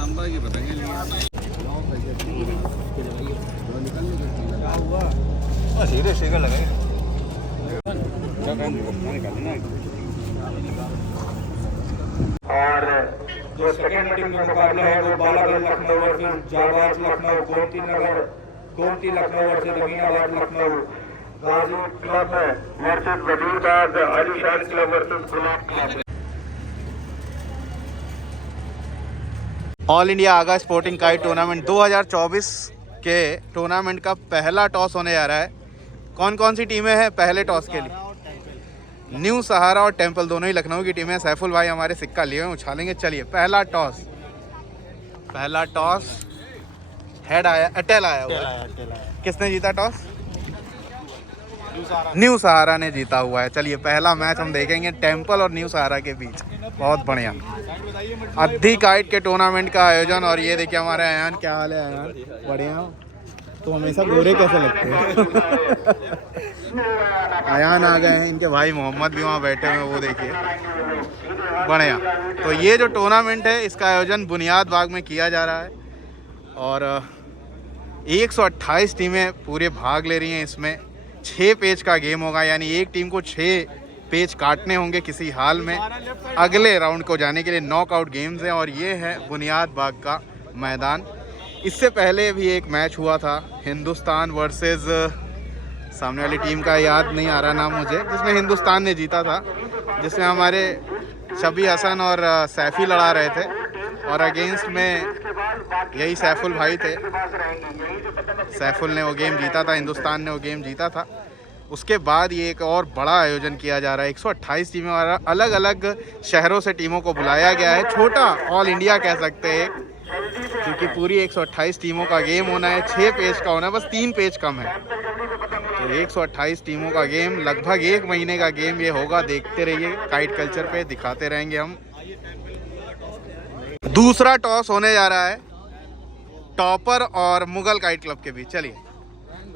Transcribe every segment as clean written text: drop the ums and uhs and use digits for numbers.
Number की बताएंगे सीधे सीधे लगाए और जो सेकंड टीम का मुकाबला है वो बालागढ़ लखनऊ वर्सेस जाबाज लखनऊ, गोमती लखनऊ वर्सेस अमीनाबाद लखनऊ, गाजी क्लब वर्सेस वजीरबाग, आलीशान क्लब वर्सेस गुलाब क्लब। ऑल इंडिया आगा स्पोर्टिंग काइट टूर्नामेंट 2024 के टूर्नामेंट का पहला टॉस होने जा रहा है। कौन कौन सी टीमें हैं पहले टॉस के लिए? न्यू सहारा और टेम्पल दोनों ही लखनऊ की टीमें। सैफुल भाई हमारे सिक्का लिए हुए उछालेंगे। चलिए पहला टॉस हेड आया, अटेल आया हुआ है। किसने जीता टॉस? न्यू सहारा ने जीता हुआ है। चलिए पहला मैच हम देखेंगे टेम्पल और न्यू सहारा के बीच। बहुत बढ़िया अद्धी काइट के टूर्नामेंट का आयोजन। और ये देखिए हमारे अयान, क्या हाल है अयान? बढ़िया। तो हमेशा गोरे कैसे लगते हैं? अयान आ गए हैं, इनके भाई मोहम्मद भी वहाँ बैठे हुए हैं, वो देखिए बढ़िया। तो ये जो टूर्नामेंट है इसका आयोजन बुनियाद बाग में किया जा रहा है और 128 टीमें पूरे भाग ले रही हैं इसमें। 6 पेज का गेम होगा, यानी एक टीम को 6 पेज काटने होंगे किसी हाल में अगले राउंड को जाने के लिए। नॉकआउट गेम्स हैं और ये है बुनियाद बाग का मैदान। इससे पहले भी एक मैच हुआ था हिंदुस्तान वर्सेस सामने वाली टीम का याद नहीं आ रहा नाम मुझे, जिसमें हिंदुस्तान ने जीता था, जिसमें हमारे शबी हसन और सैफी लड़ा रहे थे और अगेंस्ट में यही सैफुल भाई थे। सैफुल ने वो गेम जीता था, हिंदुस्तान ने वो गेम जीता था। उसके बाद ये एक और बड़ा आयोजन किया जा रहा है। 128 टीमें और अलग अलग शहरों से टीमों को बुलाया गया है। छोटा ऑल इंडिया कह सकते हैं, क्योंकि पूरी 128 टीमों का गेम होना है। 6 पेज का होना है, बस 3 पेज कम है। तो 128 टीमों का गेम, लगभग 1 महीने का गेम ये होगा। देखते रहिए, काइट कल्चर पे दिखाते रहेंगे हम। दूसरा टॉस होने जा रहा है टॉपर और मुगल काइट क्लब के बीच। चलिए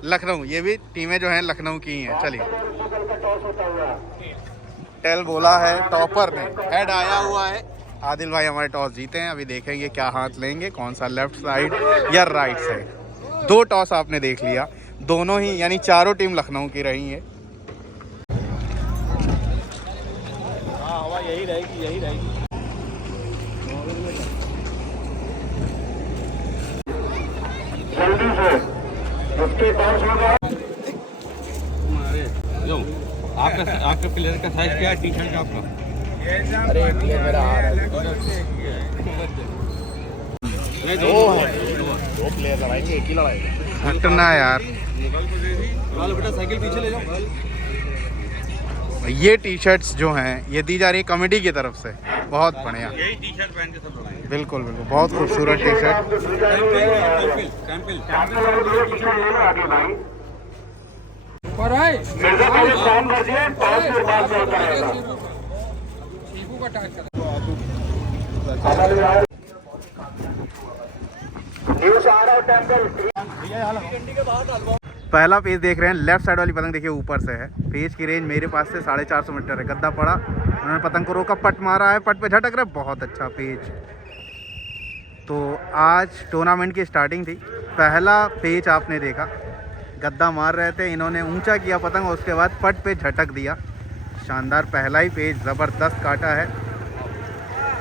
लखनऊ, ये भी टीमें जो हैं लखनऊ की ही हैं। चलिए टेल बोला है टॉपर ने, हेड आया हुआ है। आदिल भाई हमारे टॉस जीते हैं। अभी देखेंगे क्या हाथ लेंगे, कौन सा, लेफ्ट साइड या राइट साइड। 2 टॉस आपने देख लिया, दोनों ही यानी चारों टीम लखनऊ की रही है। हवा यही रहेगी। जल्दी से उसके पास होगा। आपका प्लेयर का साइज क्या है? टी शर्ट आपका? अरे प्लेयर मेरा आ रहा है। 2 प्लेयर लड़ाएंगे, एक ही लड़ाएगा। हटना यार, बेटा साइकिल पीछे ले जाओ। ये टी शर्ट्स जो हैं ये दी जा रही है कमेटी की तरफ से। बहुत बढ़िया, यही टी शर्ट पहन के सब लोग आए। बिल्कुल बिल्कुल, बहुत खूबसूरत टी शर्ट। पहला पेज देख रहे हैं, लेफ्ट साइड वाली पतंग देखिए ऊपर से है। पेज की रेंज मेरे पास से 450 मीटर है। गद्दा पड़ा, उन्होंने पतंग को रोका, पट मारा है, पट पे झटक रहा है। बहुत अच्छा पेज। तो आज टूर्नामेंट की स्टार्टिंग थी, पहला पेज आपने देखा, गद्दा मार रहे थे, इन्होंने ऊंचा किया पतंग और उसके बाद पट पे झटक दिया। शानदार पहला ही पेज ज़बरदस्त काटा है।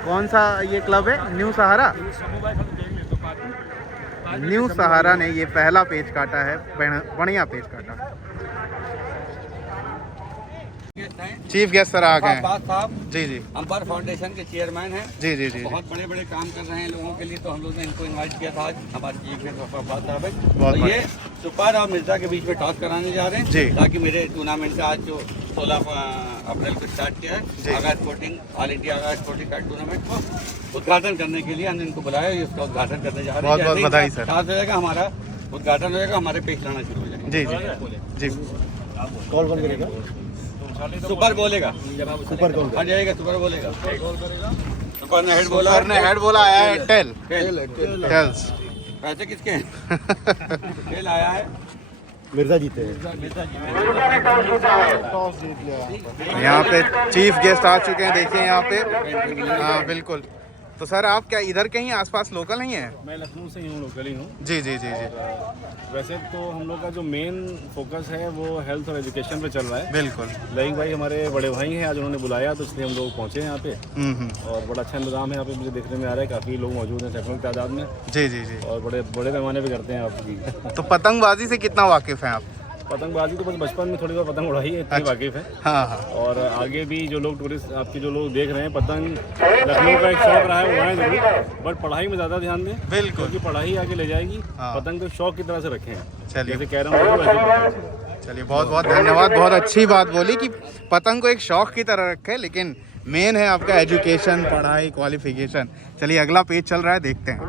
कौन सा ये क्लब है? न्यू सहारा। न्यू सहारा ने ये पहला पेज काटा है, बढ़िया पेज काटा। चीफ गेस्ट सर आ गए साहब जी जी, अंपायर फाउंडेशन के चेयरमैन हैं। जी जी जी, बहुत बड़े बड़े काम कर रहे हैं लोगों के लिए, तो हम लोग ने इनको इनवाइट किया था आज। हमारे चीफ गेस्ट अब्बास साहब हैं। बहुत तो ये सुपर और मिर्जा के बीच में टॉस कराने जा रहे हैं जी, ताकि मेरे टूर्नामेंट का आज जो 16 अप्रैल को स्टार्ट किया है आगा स्पोर्टिंग, ऑल इंडिया आगा स्पोर्टिंग कार्ड टूर्नामेंट को उद्घाटन करने के लिए हमने इनको बुलाया। इसका उद्घाटन करने जा रहे हैं। बहुत बहुत बधाई सर। स्टार्ट हो जाएगा हमारा उद्घाटन, होगा हमारे पेश लाना शुरू हो जाएगा। जी जी जी। कॉल कौन करेगा? सुपर बोलेगा, सुपर कॉल आ जाएगा, सुपर बोलेगा। सुपर ने हेड बोला, सर ने हेड बोला आया है टेल। टेल्स टेल्स पैसे किसके हैं? टेल आया है। मिर्जा जीते हैं। यहाँ पे चीफ गेस्ट आ चुके हैं, देखिए यहाँ पे। हाँ बिल्कुल। तो सर आप क्या इधर कहीं आसपास लोकल नहीं है? मैं लखनऊ से ही हूँ, लोकल ही हूँ। जी जी जी जी। वैसे तो हम लोग का जो मेन फोकस है वो हेल्थ और एजुकेशन पे चल रहा है। बिल्कुल। लईक भाई हमारे बड़े भाई हैं, आज उन्होंने बुलाया तो इसलिए हम लोग पहुँचे हैं यहाँ पे। और बड़ा अच्छा इंतजाम है यहाँ पे, मुझे देखने में आ रहा है। काफ़ी लोग मौजूद हैं, सैकड़ों की तादाद में। जी जी जी। और बड़े बड़े पैमाने पे करते हैं आपकी। तो पतंगबाजी से कितना वाकिफ हैं आप? पतंगबाजी तो बस बचपन में थोड़ी बहुत पतंग उड़ाई है, इतनी वाकिफ है। हाँ हाँ। और आगे भी जो लोग टूरिस्ट आपके जो लोग देख रहे हैं, पतंग लखनऊ का एक शौक रहा है, उड़ाएं जरूर, बट पढ़ाई में ज़्यादा ध्यान दें। बिल्कुल। क्योंकि पढ़ाई आगे ले जाएगी। हाँ। पतंग तो शौक की तरह से रखें। चलिए। जैसे कह रहा हूँ वैसे पतंग। चलिए बहुत बहुत धन्यवाद। बहुत अच्छी बात बोली कि पतंग को एक शौक की तरह रखें, लेकिन मेन है आपका एजुकेशन, पढ़ाई, क्वालिफिकेशन। चलिए अगला पेज चल रहा है, देखते हैं।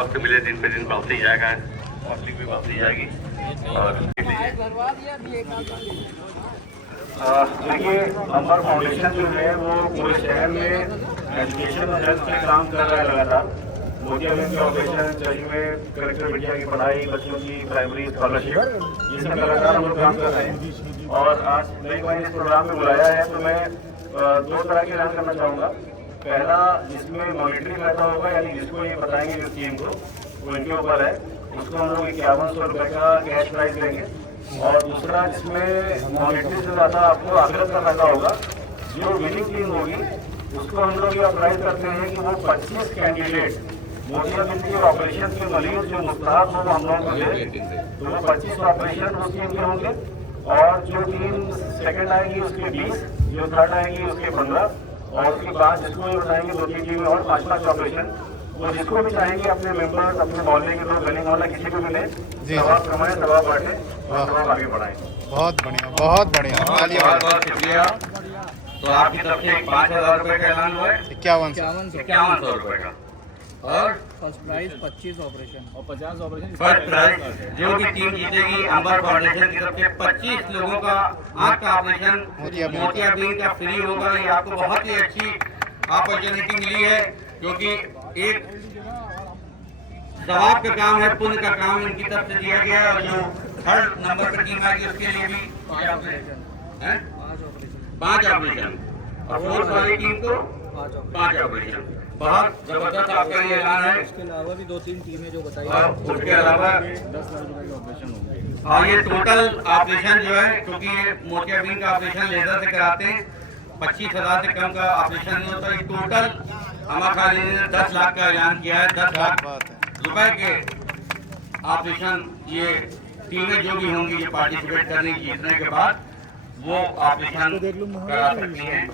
वक्त मिले दिन पे दिन बढ़ती जाएगा, पब्लिक भी बढ़ती जाएगी। और देखिए अंबर फाउंडेशन जो है वो पूरे शहर में एजुकेशन और हेल्थ पे काम कर रहा है लगातार। मोतियाबिंद की ऑपरेशन, चली में कलेक्टर बिटिया की पढ़ाई, बच्चों की प्राइमरी स्कॉलरशिप, ये सब लगातार हम लोग काम कर रहे हैं। और आज नई बार इस प्रोग्राम में बुलाया है तो मैं दो तरह के ऐलान करना चाहूँगा। पहला, जिसमें मॉनिटरिंग रहता होगा, यानी जिसको ये बताएंगे इस स्कीम को, वो इनके ऊपर है, उसको हम लोग 5100 रुपये का कैश प्राइज देंगे। और दूसरा, जिसमें मॉनिटरिंग से ज़्यादा आपको आग्रह करना होगा, जो विनिंग टीम होगी उसको हम लोग ये अप्लाई करते हैं कि वो 25 कैंडिडेट मोतियाबिंद के ऑपरेशन के मरीज जो मुस्तहक हो हम लोग को दे, तो वो 25 ऑपरेशन उस टीम के होंगे। और जो टीम सेकंड आएगी उसके 20, जो थर्ड आएगी उसके 15, और उसके बाद जिसको ये बताएंगे 2-3 टीम और 5-5 ऑपरेशन। वो जिसको भी चाहेंगे अपने मेंबर्स, अपने मोहल्ले के लोग, गली मोहल्ला किसी को भी लें, सवाब कमाएं, सवाब बांटें और सवाब आगे बढ़ाएं। बहुत बढ़िया, बहुत बढ़िया। बहुत बहुत शुक्रिया। तो आपकी तरफ से 5000 रुपये का ऐलान हुआ है, 5100 रुपये का। और फर्स्ट प्राइज 25 ऑपरेशन और 50 ऑपरेशन फर्स्ट प्राइज जो भी टीम जीतेगी अंबर फाउंडेशन की तरफ से 25 लोगों का आँख का ऑपरेशन मोतियाबिंद का फ्री होगा। ये आपको बहुत ही अच्छी अपॉर्चुनिटी मिली है, क्योंकि एक सवाब का काम है, पुण्य का काम इनकी तरफ से दिया गया है। और जो थर्ड नंबर पर टीम आएगी उसके लिए भी 5 ऑपरेशन और फोर्थ वाली टीम को 5 ऑपरेशन। बहुत जबरदस्त आपका ये ऐलान है। इसके अलावा भी 2-3 टीमें जो बताई और उसके अलावा 10 लाख रुपए के ऑपरेशन होंगे। और ये टोटल ऑपरेशन जो है, क्योंकि ये मोतियाबिंद का ऑपरेशन लेजर से कराते हैं, 25,000 से कम का ऑपरेशन नहीं होता। ये टोटल अमा खाली ने 10 लाख का ऐलान किया है। 10 लाख रुपए के ऑपरेशन ये टीमें जो भी होंगी ये पार्टिसिपेट करने जीतने के बाद वो ऑपरेशन करा सकती हैं।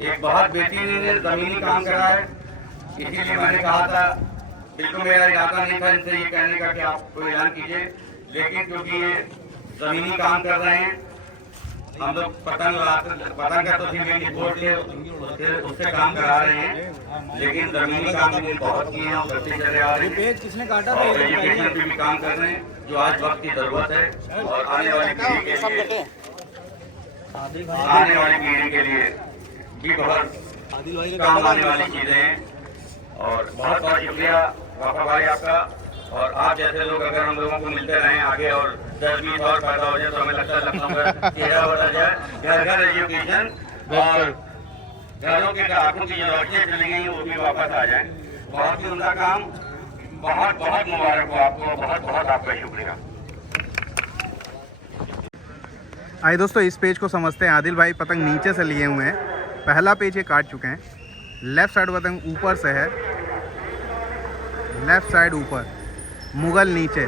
एक बहुत बेहतरीन जमीनी काम करा है, इसीलिए मैंने कहा था, बिल्कुल मेरा इरादा नहीं था इनसे ये कहने का कि आप कोई ऐलान कीजिए, लेकिन क्योंकि ये जमीनी काम कर रहे हैं, हम लोग पतंग का तो बोर्ड से उससे काम करा रहे हैं, लेकिन जमीनी काम भी बहुत किए हैं और करते चले आ रहे हैं। किसने काटा था? और एजुकेशन पे भी काम कर रहे हैं, जो आज वक्त की जरूरत है और आने वाली पीढ़ी के लिए भी बहुत काम आने वाली चीजें हैं। और बहुत बहुत शुक्रिया बाबा भाई आपका। और आप जैसे लोग अगर हम लोगों को मिलते रहें आगे और 10-20 और पैदा हो जाए तो हमें लगता है लखनऊ का चेहरा बदल जाए। घर घर एजुकेशन और घरों के ग्राहकों की जो रोशनी चली गई वो भी वापस आ जाए। बहुत ही उनका काम, बहुत बहुत मुबारक हो आपको, बहुत बहुत आपका शुक्रिया। आइए दोस्तों इस पेज को समझते हैं। आदिल भाई पतंग नीचे से लिए हुए हैं, पहला पेज ये काट चुके हैं। लेफ्ट साइड पतंग ऊपर से है, लेफ्ट साइड ऊपर, मुगल नीचे।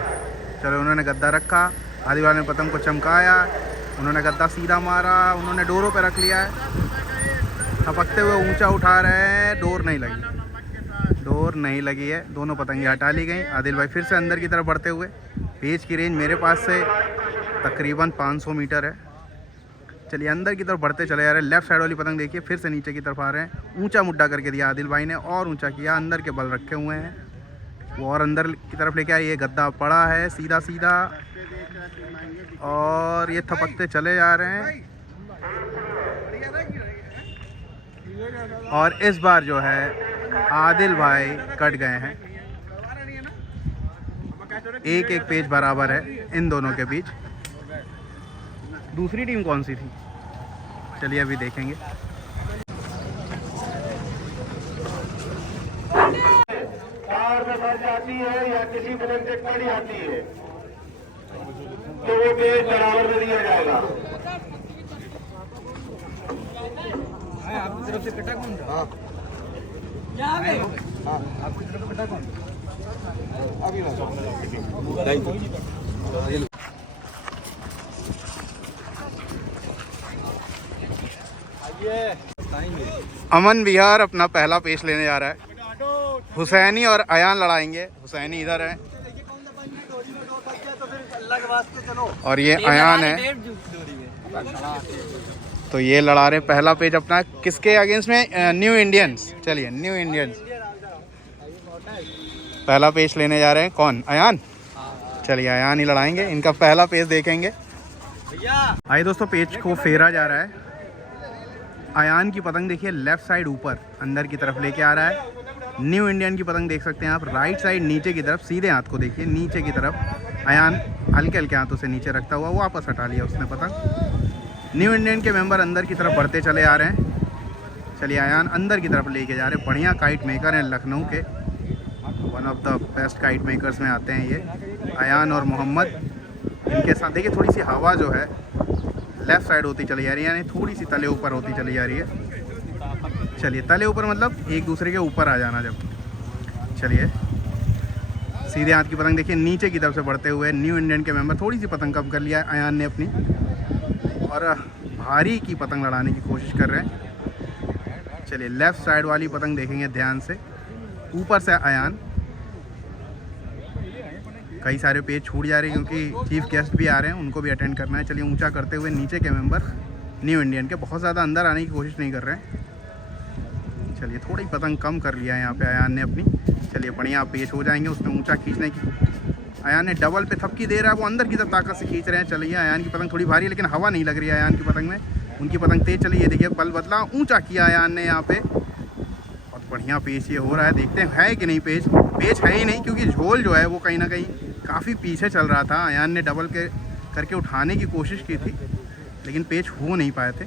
चलो उन्होंने गद्दा रखा, आदिल भाई ने पतंग को चमकाया, उन्होंने गद्दा सीधा मारा, उन्होंने डोरों पे रख लिया है, थपकते हुए ऊंचा उठा रहे हैं। डोर नहीं लगी है, दोनों पतंगे हटा ली गई। आदिल भाई फिर से अंदर की तरफ बढ़ते हुए, पेज की रेंज मेरे पास से तकरीबन 500 मीटर है। चलिए अंदर की तरफ बढ़ते चले जा रहे हैं। लेफ्ट साइड वाली पतंग देखिए फिर से नीचे की तरफ आ रहे हैं। ऊंचा मुड्ढा करके दिया आदिल भाई ने और ऊंचा किया, अंदर के बल रखे हुए हैं, वो और अंदर की तरफ लेके आए। ये गद्दा पड़ा है सीधा सीधा और ये थपकते चले जा रहे हैं। और इस बार जो है आदिल भाई कट गए हैं। एक एक पेज बराबर है इन दोनों के बीच। दूसरी टीम कौन सी थी, चलिए अभी देखेंगे। कार में भर जाती है या किसी बदल से पड़ जाती है तो वो पेज बराबर में दिया जाएगा। आपकी तरफ से कटा कौन था? आपकी तरफ से कटा कौन? अमन विहार अपना पहला पेश लेने जा रहा है। हुसैनी और अयान लड़ाएंगे। हुसैनी इधर है और ये अयान है, तो ये लड़ा रहे पहला पेज अपना। किसके अगेंस्ट में? New Indians. चलिए न्यू इंडियंस पहला पेज लेने जा रहे हैं। कौन? अयान। चलिए अयान ही लड़ाएंगे, इनका पहला पेज देखेंगे। आइए दोस्तों, पेज को फेरा जा रहा है। अयान की पतंग देखिए लेफ्ट साइड ऊपर अंदर की तरफ लेके आ रहा है। न्यू इंडियन की पतंग देख सकते हैं आप राइट साइड नीचे की तरफ, सीधे हाथ को देखिए नीचे की तरफ। अयान हल्के हल्के हाथों से नीचे रखता हुआ वापस हटा लिया उसने पतंग। न्यू इंडियन के मेंबर अंदर की तरफ बढ़ते चले आ रहे हैं। चलिए अयान अंदर की तरफ लेके जा रहे हैं। बढ़िया काइट मेकर हैं लखनऊ के, one of the best kite makers में आते हैं ये अयान और मोहम्मद। इनके साथ देखिए थोड़ी सी हवा जो है लेफ़्ट साइड होती चली जा रही है, यानी थोड़ी सी तले ऊपर होती चली जा रही है। चलिए तले ऊपर मतलब एक दूसरे के ऊपर आ जाना जब। चलिए सीधे हाथ की पतंग देखिए नीचे की तरफ से बढ़ते हुए न्यू इंडियन के मेंबर थोड़ी सी पतंग कम कर लिया है अयान ने अपनी, और भारी की पतंग लड़ाने की कोशिश कर रहे हैं। चलिए लेफ़्ट साइड वाली पतंग देखेंगे ध्यान से, ऊपर से अयान। कई सारे पेज छूट जा रहे हैं क्योंकि चीफ गेस्ट भी आ रहे हैं, उनको भी अटेंड करना है। चलिए ऊंचा करते हुए नीचे के मेंबर न्यू इंडियन के बहुत ज़्यादा अंदर आने की कोशिश नहीं कर रहे हैं। चलिए थोड़ी पतंग कम कर लिया है यहाँ पे अयान ने अपनी। चलिए बढ़िया पेश हो जाएंगे, उसने ऊंचा खींचने की अयान ने डबल पे थपकी दे रहा है, वो अंदर की तरफ ताकत से खींच रहे हैं। चलिए अयान की पतंग थोड़ी भारी है लेकिन हवा नहीं लग रही है अयान की पतंग में, उनकी पतंग तेज चली है। देखिए पल बदला, ऊँचा किया अयान ने यहाँ पे। बहुत बढ़िया पेश ये हो रहा है, देखते हैं है कि नहीं पेज। पेज है ही नहीं क्योंकि झोल जो है वो कहीं ना कहीं काफ़ी पीछे चल रहा था। अयान ने डबल करके उठाने की कोशिश की थी लेकिन पेच हो नहीं पाए थे।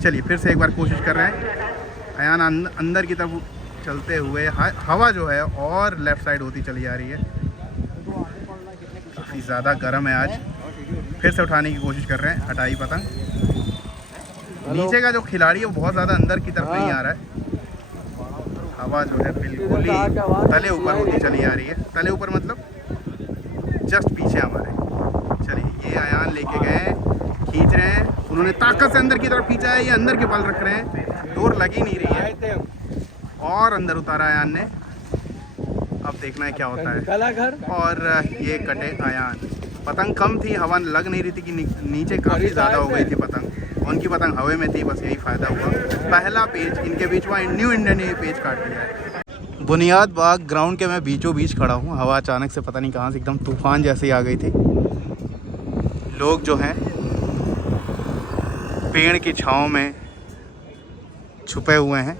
चलिए फिर से एक बार कोशिश कर रहे हैं। अयान अंदर की तरफ चलते हुए हवा जो है और लेफ़्ट साइड होती चली जा रही है। काफ़ी ज़्यादा गर्म है आज। फिर से उठाने की कोशिश कर रहे हैं, हटाई पतंग। नीचे का जो खिलाड़ी है वो बहुत ज़्यादा अंदर की तरफ नहीं आ रहा है। हवा जो है बिल्कुल ही तले ऊपर होती चली आ रही है। तले ऊपर मतलब जस्ट पीछे हमारे। चलिए ये अयान लेके गए, खींच रहे हैं, उन्होंने ताकत से अंदर की तरफ खींचा है, ये अंदर के बल रख रहे हैं, डोर लगी नहीं रही है और अंदर उतारा अयान ने। अब देखना है क्या होता है। और ये कटे अयान। पतंग कम थी, हवा लग नहीं रही थी कि नीचे काफ़ी ज़्यादा हो गई थी पतंग, उनकी पतंग हवा में थी, बस यही फ़ायदा हुआ। पहला पेज इनके बीच हुआ, न्यू इंडियन ने पेज काट दिया है। बुनियाद बाग ग्राउंड के मैं बीचों बीच खड़ा हूँ। हवा अचानक से पता नहीं कहाँ से एकदम तूफान जैसी आ गई थी। लोग जो हैं पेड़ की छांव में छुपे हुए हैं,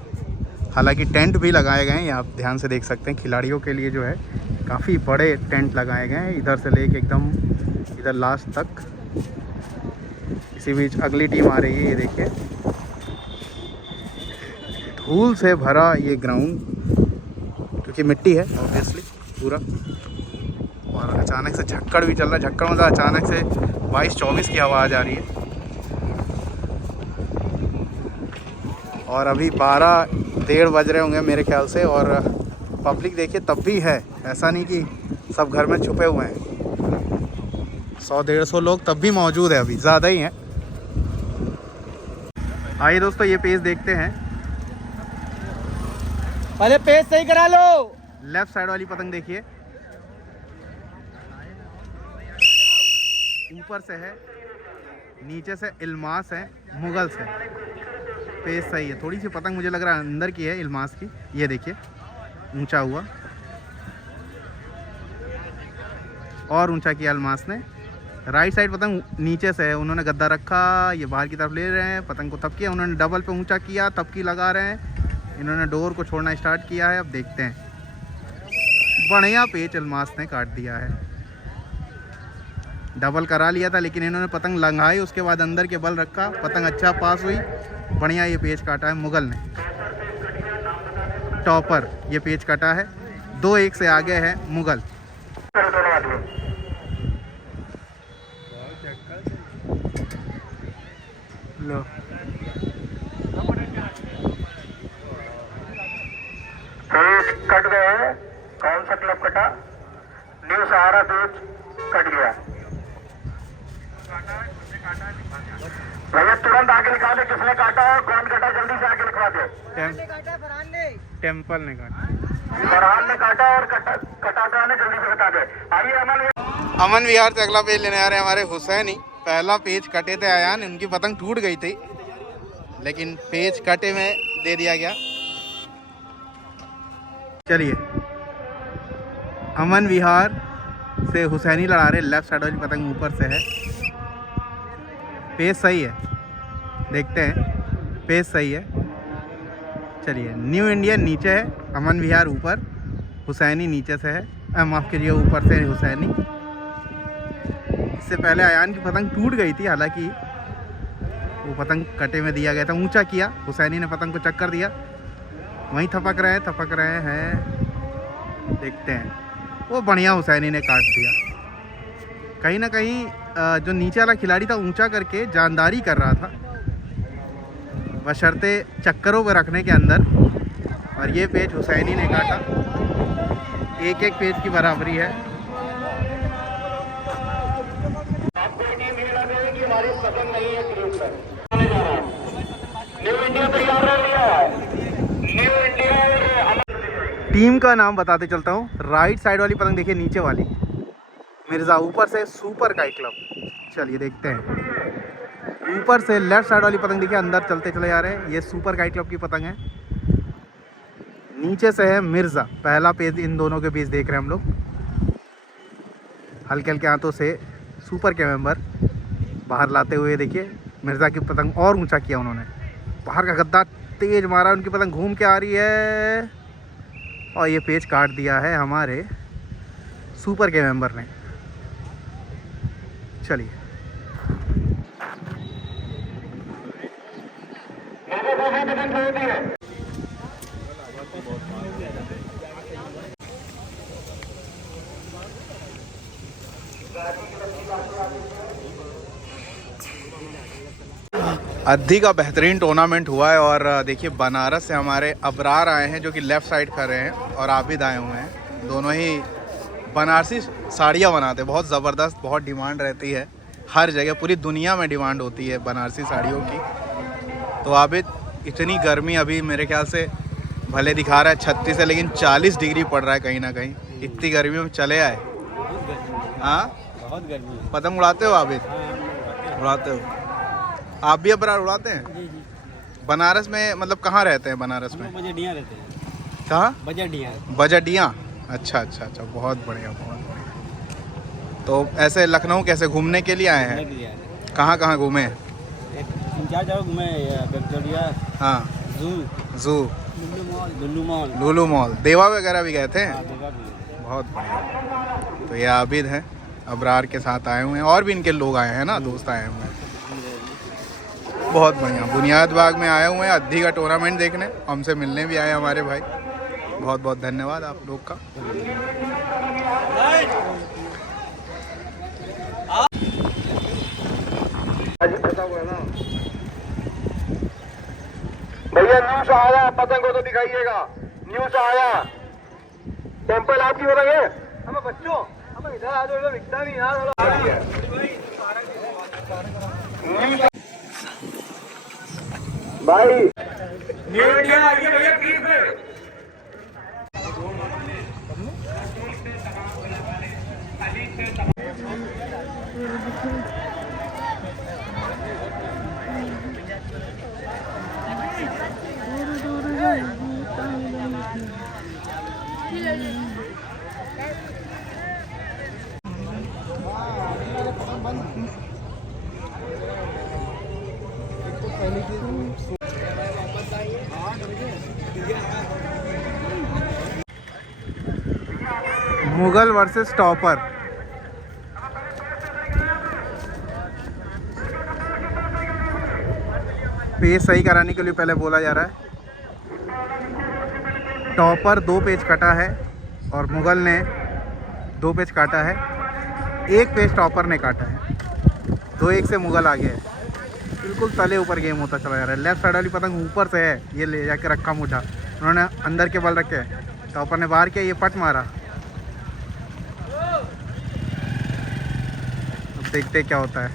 हालांकि टेंट भी लगाए गए हैं, ये आप ध्यान से देख सकते हैं। खिलाड़ियों के लिए जो है काफ़ी बड़े टेंट लगाए गए हैं, इधर से लेके एकदम इधर लास्ट तक। इसी बीच अगली टीम आ रही है, ये देखिए धूल से भरा ये ग्राउंड, क्योंकि मिट्टी है ऑब्वियसली पूरा। और अचानक से झक्कड़ भी चल रहा है। झक्कड़ मतलब अचानक से 22-24 की आवाज़ आ रही है। और अभी 12-1:30 बज रहे होंगे मेरे ख्याल से। और पब्लिक देखिए तब भी है, ऐसा नहीं कि सब घर में छुपे हुए हैं। 100-150 लोग तब भी मौजूद है, अभी ज़्यादा ही हैं। आइए दोस्तों ये पेज देखते हैं। पहले पेज सही करा लो। लेफ्ट साइड वाली पतंग देखिए, ऊपर से है, नीचे से इल्मास है, मुगल्स है। पेज सही है, थोड़ी सी पतंग मुझे लग रहा है अंदर की है इल्मास की। ये देखिए ऊंचा हुआ और ऊंचा किया इल्मास ने। राइट साइड पतंग नीचे से है, उन्होंने गद्दा रखा, ये बाहर की तरफ ले रहे हैं, पतंग को थपकी, उन्होंने डबल पे ऊंचा किया, थपकी लगा रहे हैं। इन्होंने डोर को छोड़ना स्टार्ट किया है। अब देखते हैं। बढ़िया पेच अलमास ने काट दिया है। डबल करा लिया था लेकिन इन्होंने पतंग लंघाई, उसके बाद अंदर के बल रखा, पतंग अच्छा पास हुई। बढ़िया ये पेच काटा है मुगल ने। टॉपर ये पेच काटा है। 2-1 से आगे है मुगल। लो पेच कट गए। कौन सा क्लब कटा? न्यू सहारा पेच कट गया। भैया तुरंत आगे लिखा दे किसने काटा और कौन काटा, जल्दी से आगे लिखवा दे। टेम्पल ने काटा। फरहान ने काटा और कटाता ने जल्दी से बता दे। आइए अमन विहार से अगला पेज लेने आ रहे हैं हमारे हुसैनी। पहला पेज कटे थे आयान, उनकी पतंग टूट गई थी लेकिन पेज कटे में दे दिया गया। चलिए अमन विहार से हुसैनी लड़ा रहे। लेफ्ट साइड वाली पतंग ऊपर से है। पेज सही है, देखते हैं। पेज सही है। चलिए न्यू इंडियन नीचे है, अमन विहार ऊपर, हुसैनी नीचे से है। माफ़ कीजिए ऊपर से हुसैनी। इससे पहले आयान की पतंग टूट गई थी, हालांकि वो पतंग कटे में दिया गया था। ऊंचा किया, हुसैनी ने पतंग को चक्कर दिया। वहीं थपक रहे हैं। देखते हैं। वो बढ़िया हुसैनी ने काट दिया। कहीं ना कहीं जो नीचे वाला खिलाड़ी था ऊंचा करके जानदारी कर रहा था, बशर्ते चक्करों पर रखने के अंदर। और ये पेच हुसैनी ने काटा। 1-1 पेज की बराबरी है। हमारी पसंद नहीं है क्रीज पर। न्यू इंडिया तैयार रह लिया है। न्यू इंडिया टीम का नाम बताते चलता हूँ। राइट साइड वाली पतंग देखिए, नीचे वाली मिर्ज़ा, ऊपर से सुपर काइट क्लब। चलिए देखते हैं। ऊपर से लेफ्ट साइड वाली पतंग देखिए, अंदर चलते चले जा रहे हैं। ये सुपर काइट क्लब की पतंग है। नीचे से है मिर्ज़ा। पहला पेज इन दोनों के बीच देख रहे हैं हम लोग। हल्के हल्के हाथों से सुपर के मेंबर बाहर लाते हुए देखिए मिर्ज़ा की पतंग और ऊंचा किया उन्होंने। बाहर का गद्दा तेज मारा, उनकी पतंग घूम के आ रही है और ये पेज काट दिया है हमारे सुपर के मेंबर ने। चलिए अद्धी का बेहतरीन टूर्नामेंट हुआ है। और देखिए बनारस से हमारे अबरार आए हैं जो कि लेफ़्ट साइड कर रहे हैं, और आबिद आए हुए हैं। दोनों ही बनारसी साड़ियाँ बनाते हैं। बहुत ज़बरदस्त, बहुत डिमांड रहती है हर जगह, पूरी दुनिया में डिमांड होती है बनारसी साड़ियों की। तो आबिद, इतनी गर्मी अभी मेरे ख्याल से भले दिखा रहा है 36 है, लेकिन 40 डिग्री पड़ रहा है कहीं ना कहीं। इतनी गर्मी में चले आए। हाँ बहुत गर्मी है। पतंग उड़ाते हो आबिद? उड़ाते हो? आप भी अबरार उड़ाते हैं? जी जी। बनारस में मतलब कहाँ रहते हैं बनारस में? बजटियाँ रहते हैं। कहाँ? बजटियाँ। बजटियाँ। अच्छा अच्छा अच्छा, बहुत बढ़िया बहुत बढ़िया। तो ऐसे लखनऊ कैसे घूमने के लिए आए हैं? कहाँ कहाँ घूमे हैं? 3-4 जगह घूमे। विक्टोरिया, हाँ, जू, लुलु मॉल, देवा वगैरह भी गए थे? देवा भी। बहुत बढ़िया। तो ये आबिद हैं, अबरार के साथ आए हुए हैं, और भी इनके लोग आए हैं ना, दोस्त आए हुए हैं। बहुत बढ़िया। बुनियाद बाग में आए हुए हैं अद्धी का टूर्नामेंट देखने। हमसे मिलने भी आए हमारे भाई। बहुत बहुत धन्यवाद आप लोग का। भैया न्यूज आया, पतंग को तो दिखाइएगा। न्यूज आया, टेम्पल आपकी पतंग है? हम बच्चों, हम इधर आ जाओ, दिखता नहीं यार। भाई न्यू इंडिया आइए भैया प्लीज में। Mughal versus topper. पेज सही कराने के लिए पहले बोला जा रहा है। टॉपर 2 पेज कटा है और मुगल ने 2 पेज काटा है। 1 पेज टॉपर ने काटा है। 2-1 से मुगल आगे है। बिल्कुल तले ऊपर गेम होता चला जा रहा है। लेफ्ट साइड वाली पतंग ऊपर से है, ये ले जाके रखा मुझा। उन्होंने अंदर के बल रखे, टॉपर ने बाहर किया, ये पट मारा। अब देखते क्या होता है।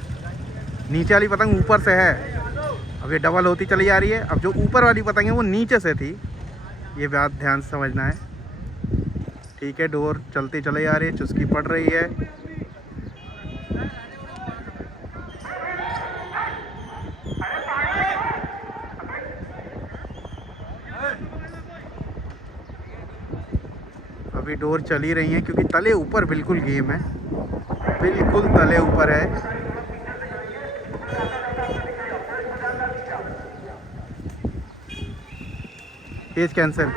नीचे वाली पतंग ऊपर से है, अब ये डबल होती चली जा रही है। अब जो ऊपर वाली पतंग है वो नीचे से थी, ये बात ध्यान से समझना है। ठीक है, डोर चलती चली जा रही है, चुस्की पड़ रही है। अभी डोर चली रही है क्योंकि तले ऊपर बिल्कुल गेम है, बिल्कुल तले ऊपर है। Page cancel.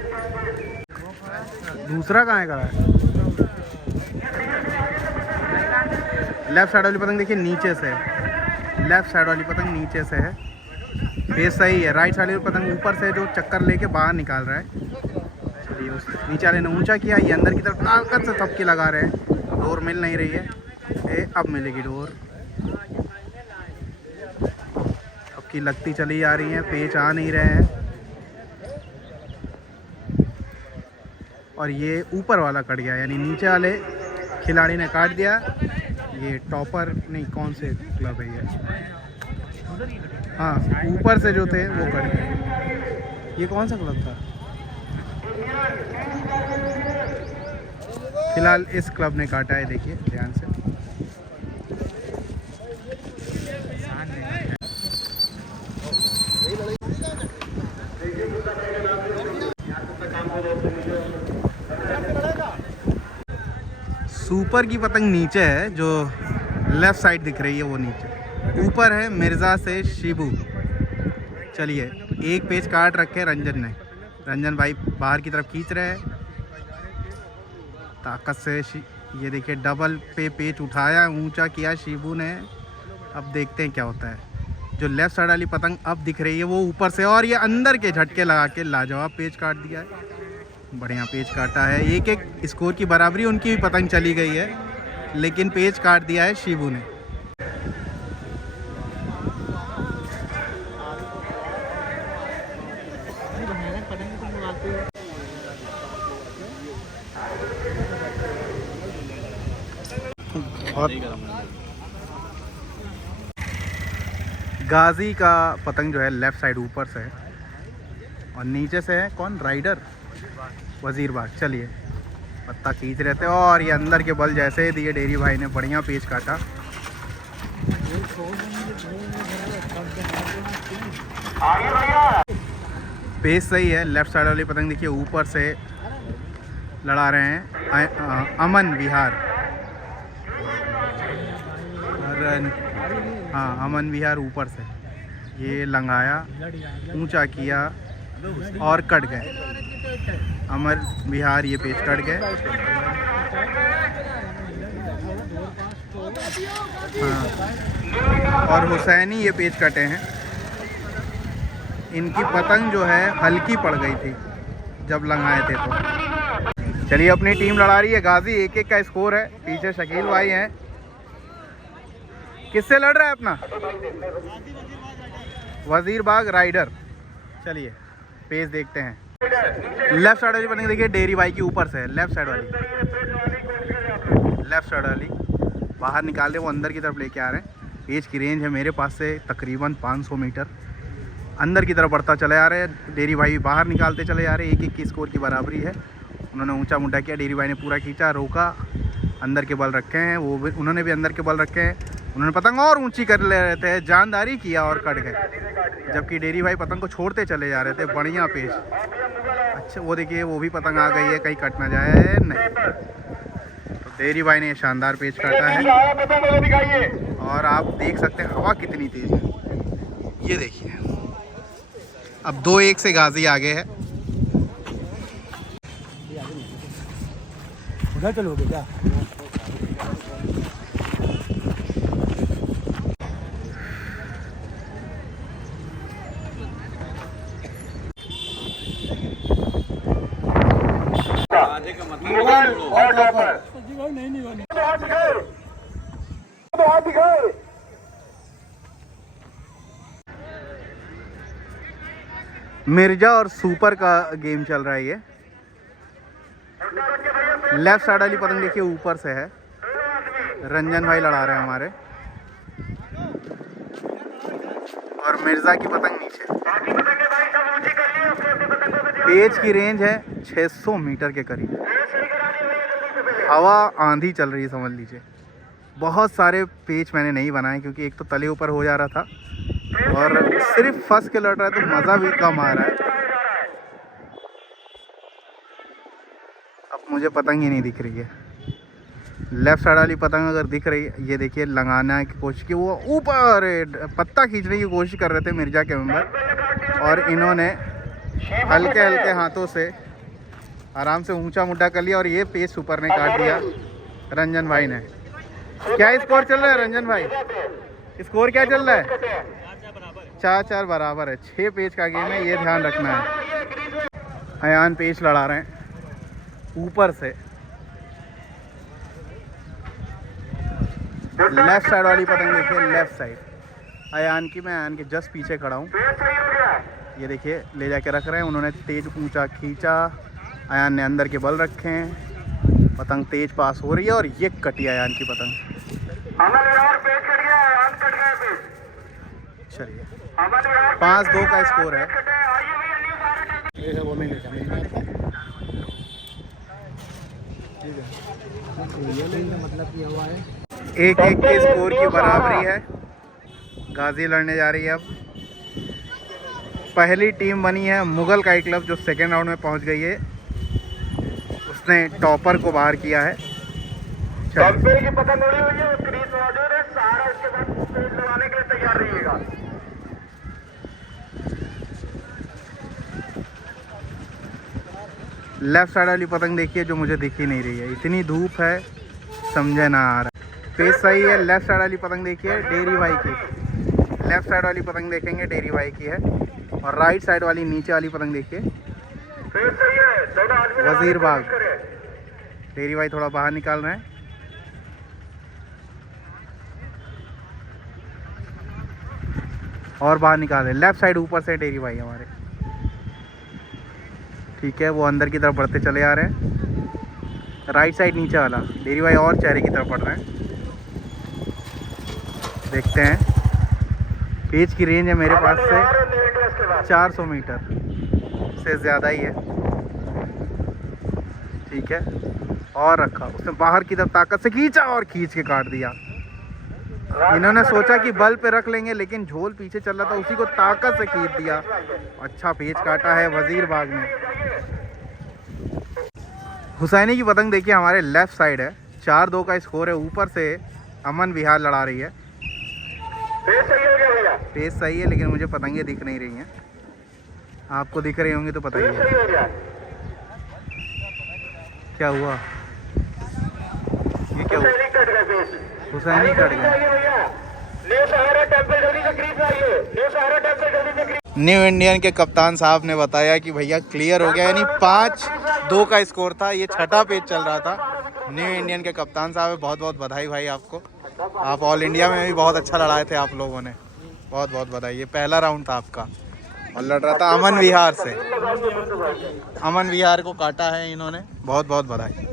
दूसरा कहाँ है करा है? लेफ्ट साइड वाली पतंग देखिए नीचे से है। लेफ्ट साइड वाली पतंग नीचे से है। पेज सही है। राइट साइड वाली पतंग ऊपर से जो चक्कर लेके बाहर निकाल रहा है। चलिए, उस नीचे वाले ने ऊंचा किया, ये अंदर की तरफ ताकत से थपकी लगा रहे हैं। डोर मिल नहीं रही है। अब मिलेगी डोर। थपकी लगती चली जा रही है, पेच आ नहीं रहे हैं। और ये ऊपर वाला कट गया, यानी नीचे वाले खिलाड़ी ने काट दिया। ये टॉपर नहीं, कौन से क्लब है ये? हाँ, ऊपर से जो थे वो कट गए। ये कौन सा क्लब था? फिलहाल इस क्लब ने काटा है, देखिए ध्यान से। सुपर की पतंग नीचे है, जो लेफ्ट साइड दिख रही है वो नीचे। ऊपर है मिर्ज़ा से शिबू। चलिए, 1 पेज काट रखे रंजन ने। रंजन भाई बाहर की तरफ खींच रहे हैं ताकत से। ये देखिए डबल पे पेज उठाया, ऊंचा किया शिबू ने। अब देखते हैं क्या होता है। जो लेफ्ट साइड वाली पतंग अब दिख रही है वो ऊपर से, और ये अंदर के झटके लगा के लाजवाब पेज काट दिया है। बढ़िया पेज काटा है। 1-1 स्कोर की बराबरी। उनकी भी पतंग चली गई है, लेकिन पेज काट दिया है शिबू ने। और गाजी का पतंग जो है लेफ्ट साइड ऊपर से है और नीचे से है कौन? राइडर वजीर बाग। चलिए, पत्ता खींच रहे थे और ये अंदर के बल जैसे दिए डेरी भाई ने। बढ़िया पेज काटा। पेज सही है। लेफ्ट साइड वाली पतंग देखिए ऊपर से लड़ा रहे हैं अमन विहार। हाँ, अमन विहार ऊपर से ये लंगाया, ऊंचा किया और कट गए। अमर विहार ये पेज कट गए। हाँ, और हुसैनी ये पेज कटे हैं। इनकी पतंग जो है हल्की पड़ गई थी जब लंगाए थे तो। चलिए, अपनी टीम लड़ा रही है। गाजी 1-1 का स्कोर है। पीछे शकील भाई हैं। किससे लड़ रहा है अपना? वजीर बाग राइडर। चलिए, पेज देखते हैं। लेफ्ट साइड वाली पतंग देखिए डेरी भाई की ऊपर से है। लेफ्ट साइड वाली बाहर निकाल दे, वो अंदर की तरफ लेके आ रहे हैं। पेज की रेंज है मेरे पास से तकरीबन 500 मीटर। अंदर की तरफ बढ़ता चले आ रहे हैं। डेरी भाई बाहर निकालते चले आ रहे हैं। 1-1 की स्कोर की बराबरी है। उन्होंने ऊंचा मुंडा किया, डेरी भाई ने पूरा खींचा, रोका। अंदर के बल रखे हैं, वो भी उन्होंने भी अंदर के बल रखे हैं। उन्होंने पतंग और ऊंची कर ले रहे थे, जानदारी किया और कट गए। जबकि डेरी भाई पतंग को छोड़ते चले जा रहे थे। बढ़िया पेज। अच्छा, वो देखिए वो भी पतंग आ गई है, कहीं कट ना जाए। नहीं, तो डेरी भाई ने शानदार पेज काटा है। और आप देख सकते हैं हवा कितनी तेज है। ये देखिए, अब 2-1 से गाजी आगे है। घर चलोगे क्या? आधे का मतलब और टॉपर मिर्जा और सुपर का गेम चल रहा है ये। लेफ्ट साइड वाली पतंग देखिए ऊपर से है, रंजन भाई लड़ा रहे हैं हमारे, और मिर्जा की पतंग नीचे। पेच की रेंज है 600 मीटर के करीब। हवा आंधी चल रही है समझ लीजिए। बहुत सारे पेच मैंने नहीं बनाए क्योंकि एक तो तले ऊपर हो जा रहा था और सिर्फ फंस के लौट रहा है तो मज़ा भी कम आ रहा है। अब मुझे पतंग ही नहीं दिख रही है। लेफ्ट साइड वाली पतंग अगर दिख रही है, ये देखिए लगाने की कोशिश की, वो ऊपर पत्ता खींचने की कोशिश कर रहे थे मिर्जा के मेंबर, और इन्होंने हल्के हल्के हाथों से आराम से ऊंचा मुड्ढा कर लिया और ये पेच सुपर ने काट दिया रंजन भाई ने। क्या स्कोर चल रहा है रंजन भाई? स्कोर क्या चल रहा है? 4-4 बराबर है। 6 पेच का गेम है, ये ध्यान रखना है। अयान पेच लड़ा रहे हैं ऊपर से। लेफ्ट साइड वाली पतंग देखिए, लेफ्ट साइड अयान की। मैं अयान के जस्ट पीछे खड़ा हूँ। ये देखिए ले जाके रख रहे हैं उन्होंने। तेज ऊंचा खींचा, अयान ने अंदर के बल रखे हैं, पतंग तेज पास हो रही है और ये कटी अयान की पतंग। चलिए 5-2 का स्कोर है। एक के स्कोर की बराबरी है। गाजी लड़ने जा रही है। अब पहली टीम बनी है मुगल काई क्लब जो सेकेंड राउंड में पहुंच गई है। उसने टॉपर को बाहर किया है। टॉपर की पतंग उड़ी हुई है, क्रीज मौजूद है, सारा इसके बाद पेच लगाने के लिए तैयार रहिएगा। लेफ्ट साइड वाली पतंग देखिए जो मुझे दिख ही नहीं रही है, इतनी धूप है समझे ना आ रहा है। पेच सही है। लेफ्ट साइड वाली पतंग देखिए डेरी भाई की। लेफ्ट साइड वाली पतंग देखेंगे डेरी भाई की है, और राइट साइड वाली नीचे वाली पतंग देखिए वजीर बाग। डेरी भाई थोड़ा बाहर निकाल रहे हैं। और बाहर निकाल रहे हैं। लेफ्ट साइड ऊपर से डेरी भाई हमारे, ठीक है, वो अंदर की तरफ बढ़ते चले आ रहे हैं। राइट साइड नीचे वाला डेरी भाई और चेहरे की तरफ बढ़ रहे हैं। देखते हैं। पेच की रेंज है मेरे पास से 400 मीटर से ज़्यादा ही है, ठीक है। और रखा, उसने बाहर की तरफ ताकत से खींचा और खींच के काट दिया। इन्होंने सोचा कि बल पे रख लेंगे लेकिन झोल पीछे चल रहा था, उसी को ताकत से खींच दिया। अच्छा पेच काटा है वजीर बाग ने। हुसैनी की पतंग देखिए हमारे लेफ्ट साइड है। 4-2 का स्कोर है। ऊपर से अमन विहार लड़ा रही है। पेच सही है लेकिन मुझे पतंगें दिख नहीं रही हैं। आपको दिख रही होंगी तो बताइए क्या हुआ। ये क्या हुआ? हुसैनी कट गया। न्यू इंडियन के कप्तान साहब ने बताया कि भैया क्लियर हो गया, यानी 5-2 का स्कोर था। ये छठा पेच चल रहा था। न्यू इंडियन के कप्तान साहब, बहुत बहुत बधाई भाई आपको। आप ऑल इंडिया में भी बहुत अच्छा लड़ाए थे आप लोगों ने, बहुत बहुत बधाई। ये पहला राउंड था आपका और लड़ रहा था अमन विहार से। अमन विहार को काटा है इन्होंने, बहुत बहुत बधाई।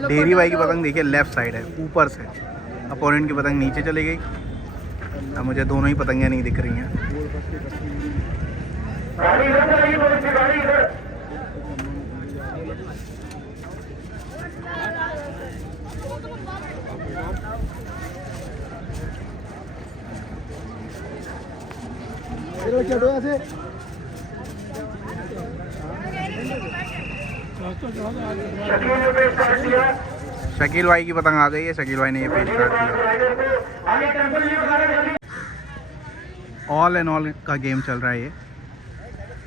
डेरी भाई की पतंग देखिए लेफ्ट साइड है ऊपर से। अपोनेंट की पतंग नीचे चली गई। अब मुझे दोनों ही पतंगें नहीं दिख रही हैं। शकील भाई की पतंग आ गई है। शकील भाई ने ये पेज काट दिया। ऑल एंड ऑल का गेम चल रहा है ये।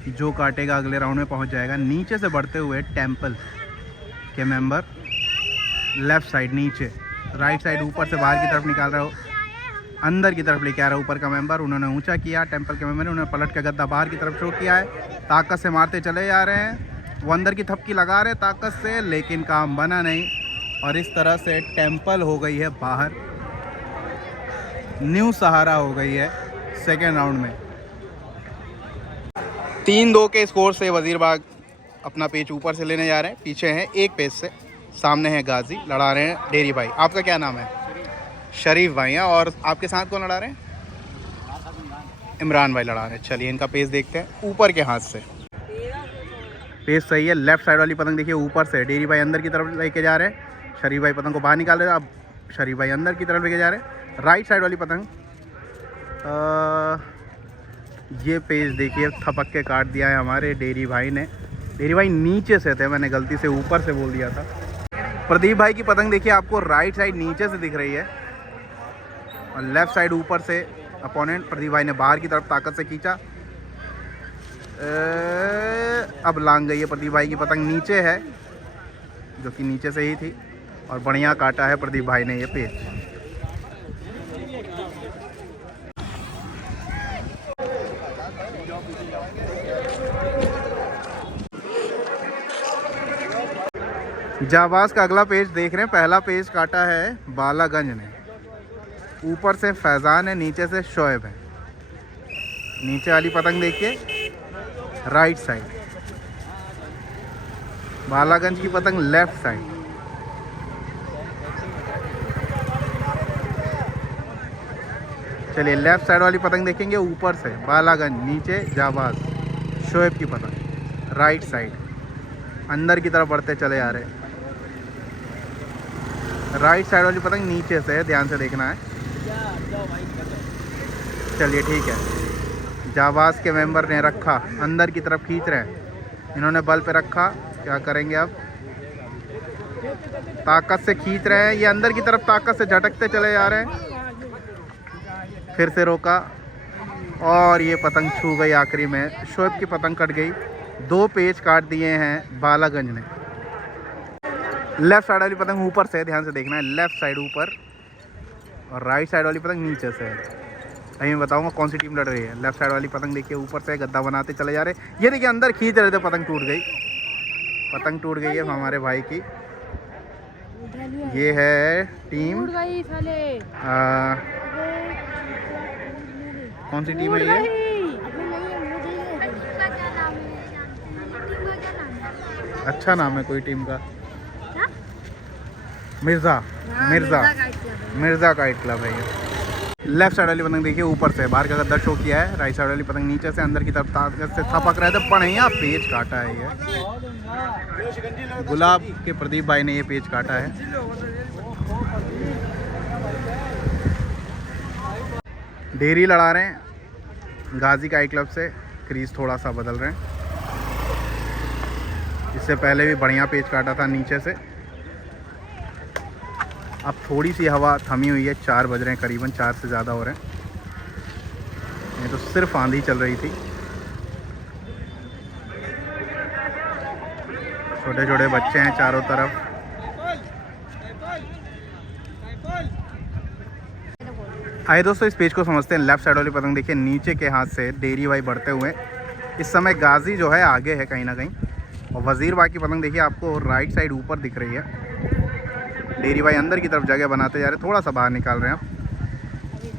जो काटेगा अगले राउंड में पहुंच जाएगा। नीचे से बढ़ते हुए टेम्पल के मेंबर लेफ़्ट साइड नीचे, राइट साइड ऊपर से बाहर की तरफ निकाल रहा हो, अंदर की तरफ लेके आ रहा है ऊपर का मेंबर। उन्होंने ऊंचा किया टेम्पल के मेंबर ने, उन्होंने पलट के गद्दा बाहर की तरफ शो किया है। ताकत से मारते चले जा रहे हैं, वो अंदर की थपकी लगा रहे ताकत से, लेकिन काम बना नहीं। और इस तरह से टेम्पल हो गई है बाहर, न्यू सहारा हो गई है सेकेंड राउंड में। 3-2 के स्कोर से वजीरबाग अपना पेच ऊपर से लेने जा रहे हैं। पीछे हैं एक पेच से, सामने है गाजी, लड़ा रहे हैं डेरी भाई। आपका क्या नाम है? शरीफ भाई हैं। और आपके साथ कौन लड़ा रहे हैं? इमरान भाई लड़ा रहे हैं। चलिए इनका पेस देखते हैं ऊपर के हाथ से। पेस सही है। लेफ्ट साइड वाली पतंग देखिए ऊपर से डेरी भाई अंदर की तरफ लेके जा रहे हैं। शरीफ भाई पतंग को बाहर निकाल रहे हैं। अब शरीफ भाई अंदर की तरफ लेके जा रहे हैं। राइट साइड वाली पतंग ये पेज देखिए थपक के काट दिया है हमारे डेरी भाई ने। डेरी भाई नीचे से थे, मैंने गलती से ऊपर से बोल दिया था। प्रदीप भाई की पतंग देखिए आपको राइट साइड नीचे से दिख रही है और लेफ़्ट साइड ऊपर से अपोनेंट प्रदीप भाई ने बाहर की तरफ ताकत से खींचा। अब लांग गई है प्रदीप भाई की पतंग, नीचे है जो कि नीचे से ही थी और बढ़िया काटा है प्रदीप भाई ने ये पेज। जाबाज का अगला पेज देख रहे हैं। पहला पेज काटा है बालागंज ने, ऊपर से फैज़ान है, नीचे से शोएब है। नीचे वाली पतंग देखिए राइट साइड, बालागंज की पतंग लेफ्ट साइड। चलिए लेफ्ट साइड वाली पतंग देखेंगे ऊपर से बालागंज, नीचे जाबाज, शोएब की पतंग राइट साइड, अंदर की तरफ बढ़ते चले आ रहे हैं। राइट साइड वाली पतंग नीचे से है, ध्यान से देखना है। चलिए ठीक है। जाबाज के मेंबर ने रखा, अंदर की तरफ खींच रहे हैं। इन्होंने बल पे रखा, क्या करेंगे अब? ताकत से खींच रहे हैं, ये अंदर की तरफ ताकत से झटकते चले जा रहे हैं। फिर से रोका और ये पतंग छू गई आखिरी में। शोएब की पतंग कट गई। 2 पेज काट दिए हैं बालागंज ने। लेफ्ट साइड वाली पतंग ऊपर से, ध्यान से देखना है, लेफ्ट साइड ऊपर और राइट साइड वाली पतंग नीचे से है। अभी मैं बताऊंगा कौन सी टीम लड़ रही है। लेफ्ट साइड वाली पतंग देखिए ऊपर से गद्दा बनाते चले जा रहे हैं। ये देखिए अंदर खींच रहे थे, पतंग टूट गई। पतंग टूट गई है हमारे भाई की। ये है टीम कौन सी टीम है ये? अच्छा नाम है कोई टीम का, मिर्ज़ा काइट क्लब है ये। लेफ्ट साइड वाली पतंग देखिए ऊपर से बाहर का गद्दा शो किया है। राइट साइड वाली पतंग नीचे से अंदर की तरफ ताकत से थपक रहे थे, बढ़िया पेज काटा है ये। गुलाब के प्रदीप भाई ने ये पेज काटा है। डेरी लड़ा रहे हैं गाजी काइट क्लब से। क्रीज थोड़ा सा बदल रहे हैं, इससे पहले भी बढ़िया पेज काटा था नीचे से। अब थोड़ी सी हवा थमी हुई है, 4 बज रहे हैं करीबन, 4 से ज़्यादा हो रहे हैं। ये तो सिर्फ आंधी चल रही थी। छोटे छोटे बच्चे हैं चारों तरफ। आइए दोस्तों इस पेज को समझते हैं। लेफ्ट साइड वाली पतंग देखिए नीचे के हाथ से डेरी भाई बढ़ते हुए। इस समय गाजी जो है आगे है कहीं ना कहीं, और वजीर बाग की पतंग देखिए आपको राइट साइड ऊपर दिख रही है। डेरी भाई अंदर की तरफ जगह बनाते जा रहे हैं, थोड़ा सा बाहर निकाल रहे हैं,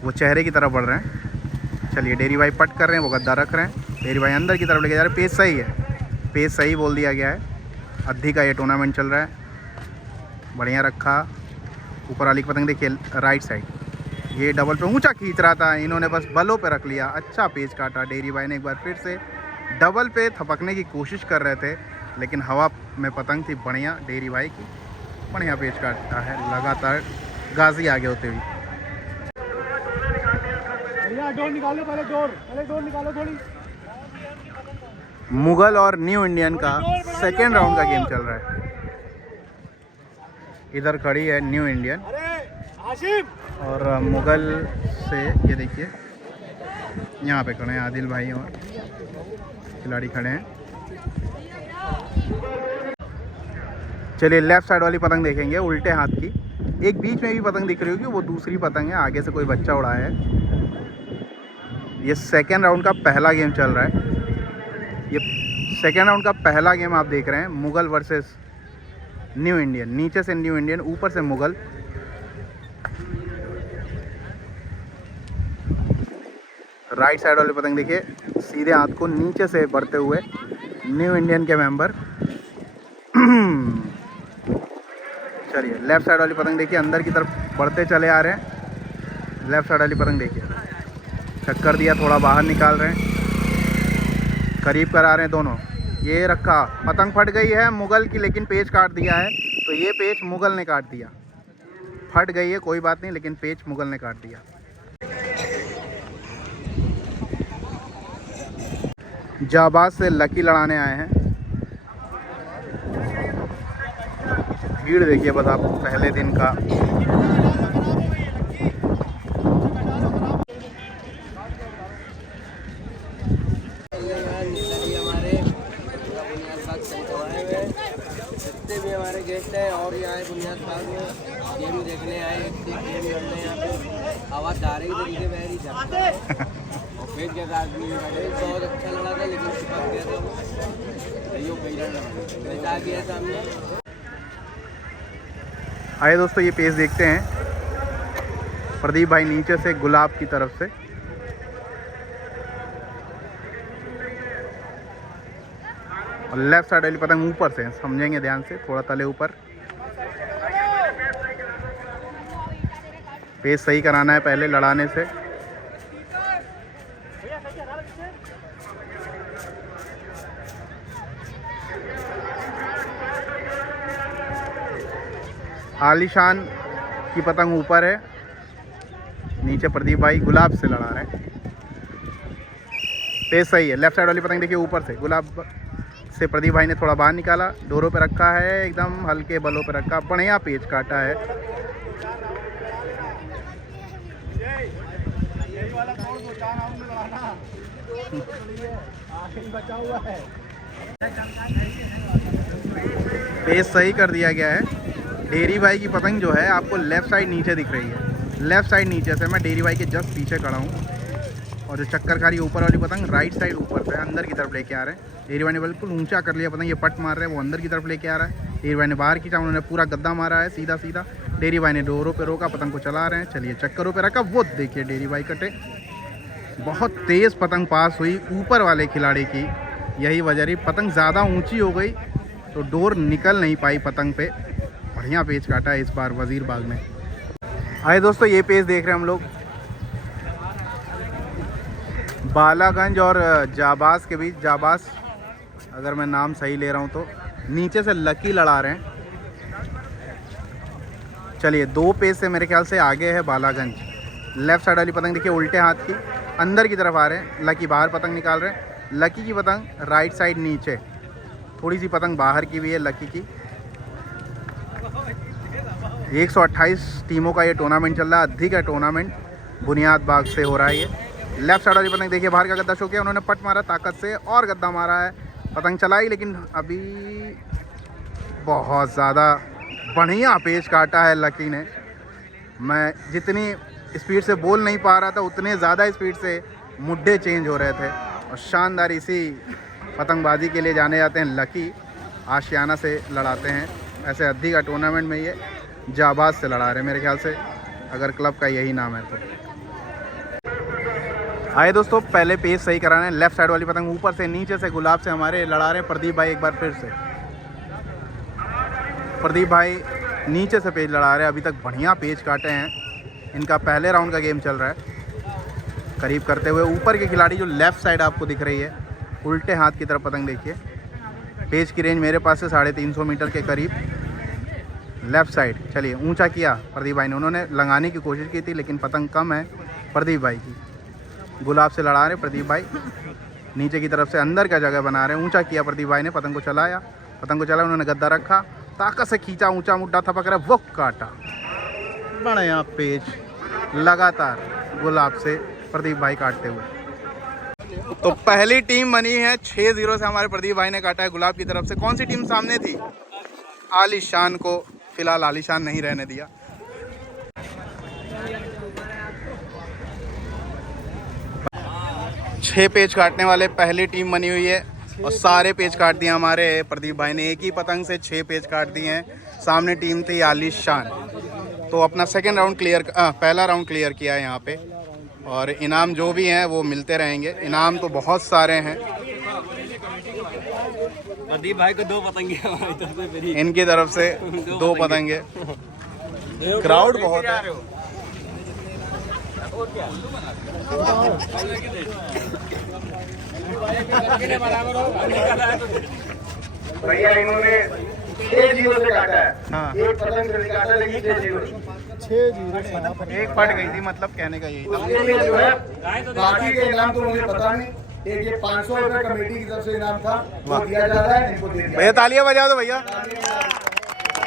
वो चेहरे की तरफ बढ़ रहे हैं। चलिए डेरी भाई पट कर रहे हैं, वो गद्दा रख रहे हैं। डेरी भाई अंदर की तरफ लेके जा रहे हैं। पेज सही है, पेज सही बोल दिया गया है। अद्धी का ये टूर्नामेंट चल रहा है, बढ़िया रखा। ऊपर वाली पतंग देखिए राइट साइड, ये डबल पे ऊंचा खींच रहा था, इन्होंने बस बलों पे रख लिया। अच्छा पेज काटा डेरी भाई ने। एक बार फिर से डबल पे थपकने की कोशिश कर रहे थे, लेकिन हवा में पतंग थी बढ़िया डेरी भाई की। बढ़िया पेज काटता है लगातार गाजी आगे होते हुए। डोर निकालो, पहले डोर निकालो थोड़ी। मुगल और न्यू इंडियन का सेकेंड राउंड का गेम चल रहा है। इधर खड़ी है न्यू इंडियन और मुगल से ये देखिए यहाँ पे खड़े हैं आदिल भाई और खिलाड़ी खड़े हैं। चलिए लेफ्ट साइड वाली पतंग देखेंगे, उल्टे हाथ की। एक बीच में भी पतंग दिख रही होगी, वो दूसरी पतंग है, आगे से कोई बच्चा उड़ाया है। ये सेकेंड राउंड का पहला गेम चल रहा है। ये सेकेंड राउंड का पहला गेम आप देख रहे हैं, मुगल वर्सेस न्यू इंडियन। नीचे से न्यू इंडियन, ऊपर से मुगल। राइट साइड वाली पतंग देखिए, सीधे हाथ को नीचे से बढ़ते हुए न्यू इंडियन के मेंबर। चलिए लेफ्ट साइड वाली पतंग देखिए, अंदर की तरफ बढ़ते चले आ रहे हैं। लेफ्ट साइड वाली पतंग देखिए, चक्कर दिया, थोड़ा बाहर निकाल रहे हैं, करीब करा रहे हैं दोनों। ये रखा, पतंग फट गई है मुगल की, लेकिन पेच काट दिया है। तो ये पेच मुगल ने काट दिया। फट गई है कोई बात नहीं, लेकिन पेच मुगल ने काट दिया। जाबाज से लकी लड़ाने आए हैं। भीड़ देखिए बस आप पहले दिन का। जितने भी हमारे गेस्ट हैं और यहाँ आए बुनियाद बाग में गेम देखने आए, गेम लड़ने यहाँ पे आवाज़ आ रही तरीके बहरी जाते और फिर के साथ भी बहुत अच्छा लड़ा था, लेकिन चिपक गया था वो कई रन आ गया सामने। आइए दोस्तों ये पेज देखते हैं। प्रदीप भाई नीचे से गुलाब की तरफ से, और लेफ्ट साइड वाली पतंग ऊपर से, समझेंगे ध्यान से, थोड़ा तले ऊपर। पेज सही कराना है पहले लड़ाने से। आलीशान की पतंग ऊपर है, नीचे प्रदीप भाई गुलाब से लड़ा रहे हैं। पेज सही है। लेफ्ट साइड वाली पतंग देखिए, ऊपर से गुलाब से प्रदीप भाई ने थोड़ा बाहर निकाला, डोरों पे रखा है, एकदम हल्के बलों पे रखा, बढ़िया पेच काटा है। पेज सही कर दिया गया है। डेरी भाई की पतंग जो है आपको लेफ्ट साइड नीचे दिख रही है। लेफ्ट साइड नीचे से, मैं डेरी भाई के जस्ट पीछे खड़ा हूँ। और जो चक्करकारी ऊपर वाली पतंग राइट साइड ऊपर से अंदर की तरफ लेके आ रहे हैं। डेरी भाई ने बिल्कुल ऊंचा कर लिया पतंग, ये पट मार रहे हैं, वो अंदर की तरफ लेके आ रहा है। डेरी भाई ने बाहर खींचा, उन्होंने पूरा गद्दा मारा है सीधा सीधा। डेरी भाई ने डोरों पे रोका, पतंग को चला रहे हैं। चलिए चक्करों पे रखा, वो देखिए डेरी भाई कटे। बहुत तेज़ पतंग पास हुई ऊपर वाले खिलाड़ी की, यही वजह रही। पतंग ज़्यादा ऊंची हो गई तो डोर निकल नहीं पाई पतंग पे। बढ़िया पेच काटा है इस बार वजीर बाग ने। आए दोस्तों ये पेज देख रहे हैं हम लोग, बालागंज और जाबाज के बीच। जाबाज, अगर मैं नाम सही ले रहा हूँ तो, नीचे से लकी लड़ा रहे हैं। चलिए 2 पेज से मेरे ख्याल से आगे है बालागंज। लेफ्ट साइड वाली पतंग देखिए उल्टे हाथ की, अंदर की तरफ आ रहे हैं। लकी बाहर पतंग निकाल रहे हैं। लकी की पतंग राइट साइड नीचे, थोड़ी सी पतंग बाहर की भी है लकी की। 128 टीमों का ये टूर्नामेंट चल रहा है, अधिक है टूर्नामेंट, बुनियाद बाग से हो रहा है ये। लेफ्ट साइड वाली पतंग देखिए, बाहर का गद्दा शो किया, उन्होंने पट मारा ताकत से और गद्दा मारा है, पतंग चलाई, लेकिन अभी बहुत ज़्यादा बढ़िया पेच काटा है लकी ने। मैं जितनी स्पीड से बोल नहीं पा रहा था, उतने ज़्यादा स्पीड से मुड्ढे चेंज हो रहे थे। और शानदार इसी पतंगबाजी के लिए जाने जाते हैं लकी, आशियाना से लड़ाते हैं। ऐसे अधिक का टूर्नामेंट में ये जाबाज से लड़ा रहे मेरे ख्याल से, अगर क्लब का यही नाम है तो। आए दोस्तों पहले पेज सही कराना है। लेफ्ट साइड वाली पतंग ऊपर से, नीचे से गुलाब से हमारे लड़ा रहे हैं प्रदीप भाई। एक बार फिर से प्रदीप भाई नीचे से पेज लड़ा रहे हैं, अभी तक बढ़िया पेज काटे हैं। इनका पहले राउंड का गेम चल रहा है। करीब करते हुए ऊपर के खिलाड़ी जो लेफ़्ट साइड आपको दिख रही है, उल्टे हाथ की तरफ पतंग देखिए। पेज की रेंज मेरे पास से 350 मीटर के करीब लेफ़्ट साइड। चलिए ऊंचा किया प्रदीप भाई ने, उन्होंने लगाने की कोशिश की थी लेकिन पतंग कम है प्रदीप भाई की। गुलाब से लड़ा रहे प्रदीप भाई, नीचे की तरफ से अंदर का जगह बना रहे हैं। ऊंचा किया प्रदीप भाई ने, पतंग को चलाया, उन्होंने गद्दा रखा, ताकत से खींचा, ऊंचा मुड्ढा थपक रहा, वो काटा। बढ़िया पेज लगातार गुलाब से प्रदीप भाई काटते हुए। तो पहली टीम बनी है 6-0 से, हमारे प्रदीप भाई ने काटा है गुलाब की तरफ से। कौन सी टीम सामने थी? आलीशान को फिलहाल आलीशान नहीं रहने दिया। छह पेच काटने वाले पहली टीम बनी हुई है और सारे पेच काट दिए हमारे प्रदीप भाई ने। एक ही पतंग से 6 पेच काट दिए हैं। सामने टीम थी आलीशान। तो अपना सेकेंड राउंड क्लियर, पहला राउंड क्लियर किया है यहाँ पे। और इनाम जो भी हैं वो मिलते रहेंगे। इनाम तो बहुत सारे हैं। प्रदीप भाई को 2 पतंगे हमारी तरफ से फ्री। इनकी तरफ से 2 पतंगे। क्राउड बहुत है। भैया इन्होंने 6-0 से काटा है। हाँ। एक पतंग से नहीं काटा, लेकिन 6-0 एक फट गई थी, मतलब कहने का यही था। उसके लिए जो है बाकी के इनाम तो मुझे पता नहीं। एक ये 500 रुपये कमेटी की तरफ से इनाम था, वो दिया जा रहा है, इनको दे दिया। भैया तालियां बजा दो भैया।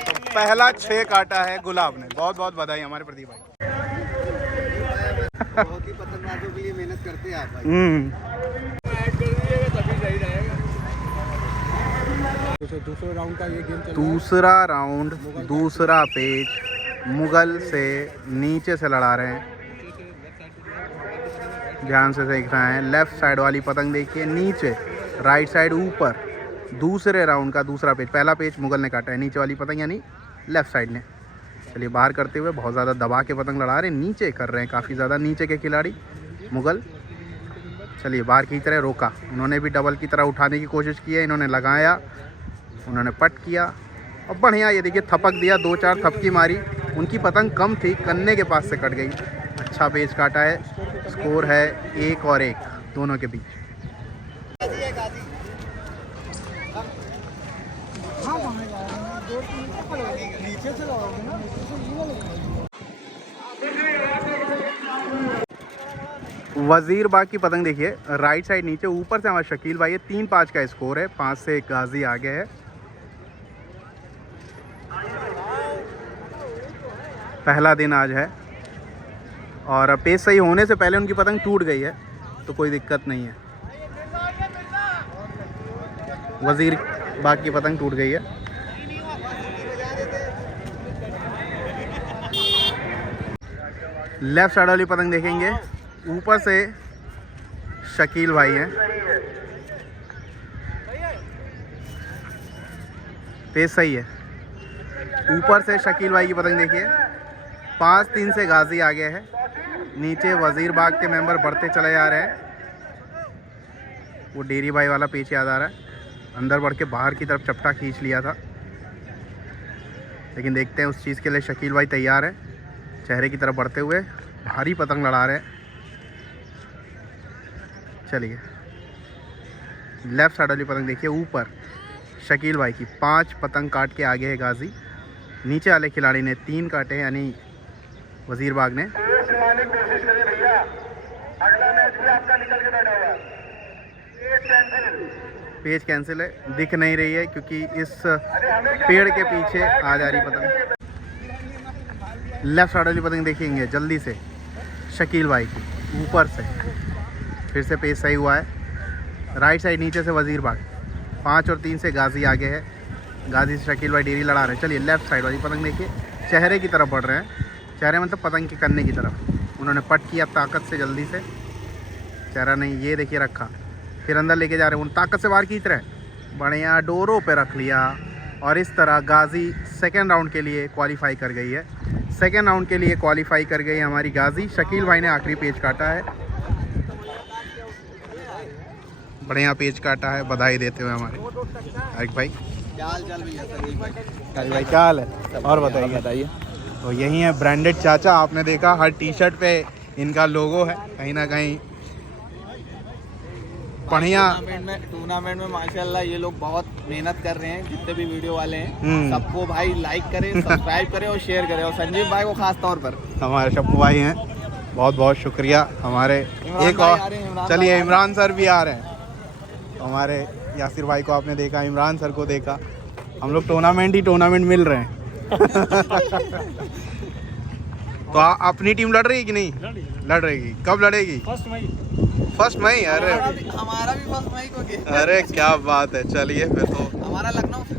तो पहला 6 काटा है गुलाब ने। बहुत बहुत बधाई हमारे प्रदीप भाई। बहुत ही पतंगबाजों के लिए मेहनत करते हैं आप भाई। दूसरे राउंड का ये गेम चल दूसरा राउंड, दूसरा पेच मुगल से नीचे से लड़ा रहे हैं। ध्यान से देख रहे हैं। लेफ्ट साइड वाली पतंग देखिए नीचे, राइट साइड ऊपर। दूसरे राउंड का दूसरा पेच, पहला पेच मुगल ने काटा है, नीचे वाली पतंग यानी लेफ्ट साइड ने। चलिए बाहर करते हुए बहुत ज़्यादा दबा के पतंग लड़ा रहे हैं, नीचे कर रहे हैं काफ़ी ज़्यादा नीचे के खिलाड़ी मुगल। चलिए बाहर खींच रहे, रोका। उन्होंने भी डबल की तरह उठाने की कोशिश की है, इन्होंने लगाया, उन्होंने पट किया और बढ़िया ये देखिए थपक दिया, 2-4 थपकी मारी। उनकी पतंग कम थी, कन्ने के पास से कट गई। अच्छा पेच काटा है। स्कोर है 1 और 1 दोनों के बीच। वजीर बाग की पतंग देखिए राइट साइड नीचे, ऊपर से हमारे शकील भाई है। 3-5 का स्कोर है, 5 से गाजी आगे है। पहला दिन आज है और पेच सही होने से पहले उनकी पतंग टूट गई है, तो कोई दिक्कत नहीं है। वजीर बाग की पतंग टूट गई है। लेफ्ट साइड वाली पतंग देखेंगे, ऊपर से शकील भाई हैं। पेच सही है। ऊपर से शकील भाई की पतंग देखिए, 5-3 से गाजी आगे है। नीचे वजीर बाग के मेंबर बढ़ते चले जा रहे हैं। वो डेरी भाई वाला पेच याद आ रहा है। अंदर बढ़ के बाहर की तरफ चपटा खींच लिया था, लेकिन देखते हैं उस चीज़ के लिए शकील भाई तैयार है। चेहरे की तरफ बढ़ते हुए भारी पतंग लड़ा रहे हैं। चलिए लेफ्ट साइड वाली पतंग देखिए, ऊपर शकील भाई की 5 पतंग काट के आगे है गाजी। नीचे वाले खिलाड़ी ने 3 काटे हैं, यानी वजीर बाग ने। कोशिश करिए भैया, अगला मैच भी आपका निकल के बैठा हुआ है। पेज कैंसिल है, दिख नहीं रही है क्योंकि इस पेड़ के पीछे आ जा रही पतंग। लेफ्ट साइड वाली पतंग देखेंगे जल्दी से, शकील भाई की ऊपर से फिर से पेज सही हुआ है। राइट साइड नीचे से वजीर बाग, 5 और 3 से गाजी आगे है। गाजी से शकील भाई डेरी लड़ा रहे हैं। चलिए लेफ्ट साइड वाली पतंग देखिए, चेहरे की तरफ बढ़ रहे हैं। चेहरे मतलब पतंग के कन्ने की तरफ। उन्होंने पट किया ताकत से जल्दी से, चेहरा नहीं ये देखिए रखा, फिर अंदर लेके जा रहे हैं। उन ताकत से बाहर खींच रहे हैं, बढ़िया डोरों पे रख लिया। और इस तरह गाजी सेकेंड राउंड के लिए क्वालिफाई कर गई है। सेकेंड राउंड के लिए क्वालिफाई कर गई है हमारी गाजी। शकील भाई ने आखिरी पेज काटा है, बढ़िया पेज काटा है। बधाई देते हुए हमारे आरिक भाई। भाई क्या हाल है? और बताइए। तो यही है ब्रांडेड चाचा, आपने देखा हर टी शर्ट पे इनका लोगो है कहीं ना कहीं। बढ़िया टूर्नामेंट में माशाल्लाह ये लोग बहुत मेहनत कर रहे हैं, जितने भी वीडियो वाले हैं सबको भाई लाइक करें, सब्सक्राइब करें और शेयर करें। और संजीव भाई को खास तौर पर, हमारे शप्पू भाई हैं, बहुत बहुत शुक्रिया। हमारे एक और चलिए इमरान सर भी आ रहे हैं। हमारे यासिर भाई को आपने देखा, इमरान सर को देखा। हम लोग टूर्नामेंट मिल रहे हैं। तो अपनी टीम लड़ रही है कि नहीं? लड़ रही। कब लड़ेगी? फर्स्ट मई, अरे हमारा भी फर्स्ट मई को गया। अरे क्या बात है। चलिए फिर तो हमारा लखनऊ से।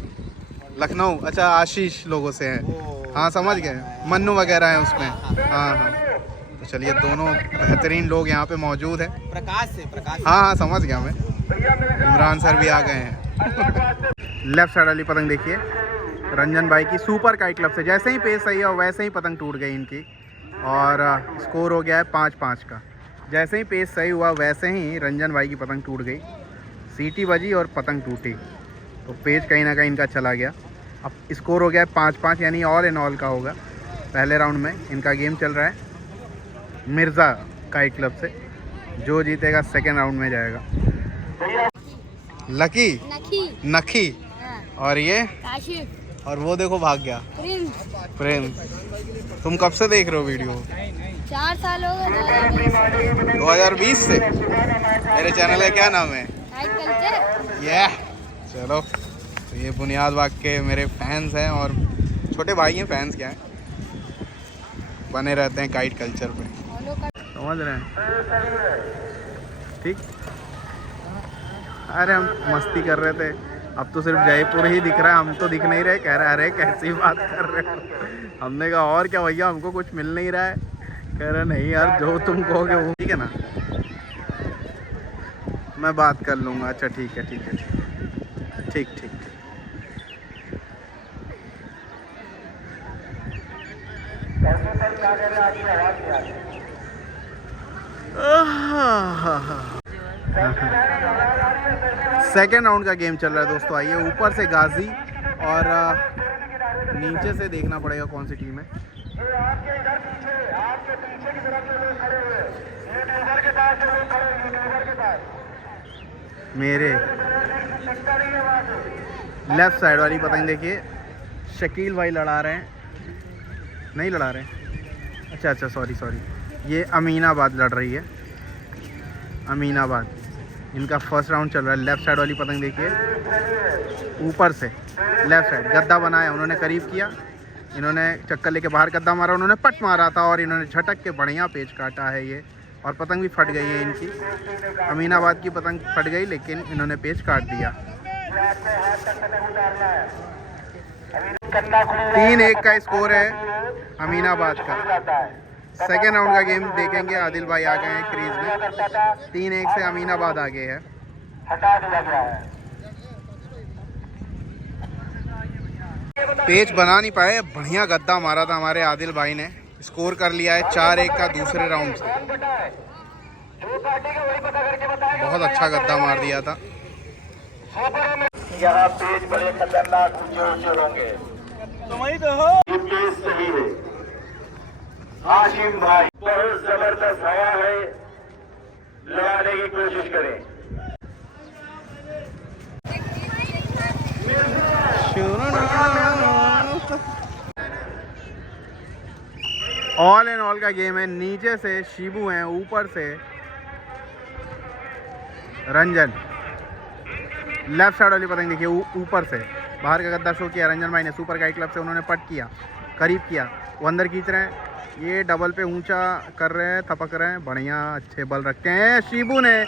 लखनऊ, अच्छा आशीष लोगों से हैं। हाँ समझ गए, मन्नू वगैरह हैं उसमें। हाँ हाँ, तो चलिए दोनों बेहतरीन लोग यहाँ पे मौजूद हैं। प्रकाश से, प्रकाश। हाँ हाँ समझ गया मैं, इमरान सर भी आ गए हैं। लेफ्ट साइड वाली पतंग देखिए रंजन भाई की सुपर काइट क्लब से। जैसे ही पेज सही है वैसे ही पतंग टूट गई इनकी, और स्कोर हो गया है 5-5 का। जैसे ही पेज सही हुआ वैसे ही रंजन भाई की पतंग टूट गई, सीटी बजी और पतंग टूटी, तो पेज कहीं ना कहीं इनका चला गया। अब स्कोर हो गया है 5-5, यानी ऑल इन ऑल का होगा। पहले राउंड में इनका गेम चल रहा है मिर्ज़ा काइट क्लब से। जो जीतेगा सेकेंड राउंड में जाएगा। लकी, नखी, और ये काशिफ, और वो देखो भाग गया प्रिंस। तुम कब से देख रहे हो वीडियो? 4 साल हो गए 2020 से। मेरे चैनल का क्या नाम है? ये चलो, तो ये बुनियाद बाग के मेरे फैंस हैं, और छोटे भाई हैं, फैंस क्या हैं, बने रहते हैं काइट कल्चर पे, समझ रहे हैं? ठीक। अरे हम मस्ती कर रहे थे, अब तो सिर्फ जयपुर ही दिख रहा है, हम तो दिख नहीं रहे। कह रहा है अरे कैसी बात कर रहे हो। हमने कहा और क्या भैया, हमको कुछ मिल नहीं रहा है। कह रहा नहीं यार, जो तुम कहोगे वो ठीक है ना, मैं बात कर लूँगा। अच्छा ठीक है, ठीक है, ठीक ठीक। सेकेंड राउंड का गेम चल रहा है दोस्तों। आइए, ऊपर से गाजी और नीचे से देखना पड़ेगा कौन सी टीम है। मेरे लेफ्ट साइड वाली पतंग देखिए, शकील भाई लड़ा रहे हैं, नहीं लड़ा रहे हैं, अच्छा सॉरी, ये अमीनाबाद लड़ रही है, अमीनाबाद। इनका फर्स्ट राउंड चल रहा है। लेफ्ट साइड वाली पतंग देखिए, ऊपर से लेफ्ट साइड गद्दा बनाया, उन्होंने करीब किया, इन्होंने चक्कर लेके बाहर गद्दा मारा, उन्होंने पट मारा था और इन्होंने झटक के बढ़िया पेच काटा है ये, और पतंग भी फट गई है इनकी। अमीनाबाद की पतंग फट गई, लेकिन इन्होंने पेच काट दिया। 3-1 का स्कोर है अमीनाबाद का। सेकेंड राउंड का गेम देखेंगे। आदिल भाई आ गए हैं क्रीज में। 3-1 से अमीनाबाद आगे है। पेच बना नहीं पाए, बढ़िया गद्दा मारा था हमारे आदिल भाई ने। स्कोर कर लिया है 4-1 का दूसरे राउंड से। बहुत अच्छा गद्दा मार दिया था। यहाँ पेज बड़े खतरनाक ऊंचे होंगे, तो वही तो हो। ये पेज सही है। हाशिम भाई बहुत जबरदस्त हवा है, लगाने की कोशिश करें। ऑल इन ऑल का गेम है। नीचे से शिबू हैं, ऊपर से रंजन। लेफ्ट साइड वाली पतंग देखिए, ऊपर से बाहर का गद्दा शो किया रंजन भाई ने। सुपर काइट क्लब से उन्होंने पट किया, करीब किया, वो अंदर खींच रहे हैं, ये डबल पे ऊंचा कर रहे हैं, थपक रहे हैं, बढ़िया अच्छे बल रखते हैं शिबू ने,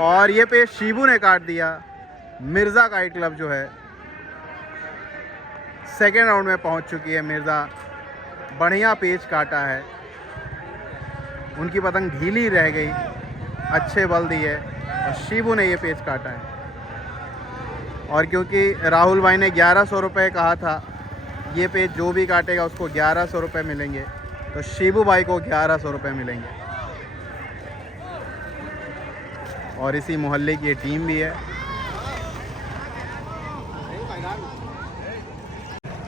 और ये पे शिबू ने काट दिया। मिर्ज़ा काइट क्लब जो है सेकेंड राउंड में पहुंच चुकी है। मिर्ज़ा बढ़िया पेच काटा है, उनकी पतंग ढीली रह गई, अच्छे बल दिए, और शिबू ने ये पेच काटा है। और क्योंकि राहुल भाई ने 1100 रुपये कहा था, ये पेज जो भी काटेगा उसको 1100 रुपये मिलेंगे, तो शिबू भाई को 1100 रुपये मिलेंगे। और इसी मोहल्ले की ये टीम भी है।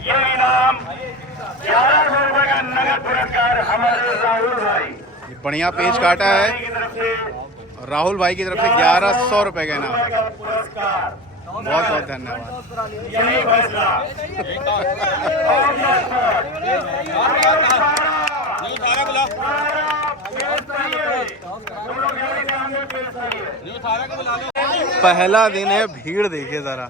ये इनाम 1100 रुपये का नगद पुरस्कार हमारे राहुल भाई। ये बढ़िया पेज काटा है, और राहुल भाई की तरफ से 1100 रुपये का इनाम। पुरस्कार बहुत बहुत धन्यवाद। यही फैसला पहला दिन है, भीड़ देखिए जरा।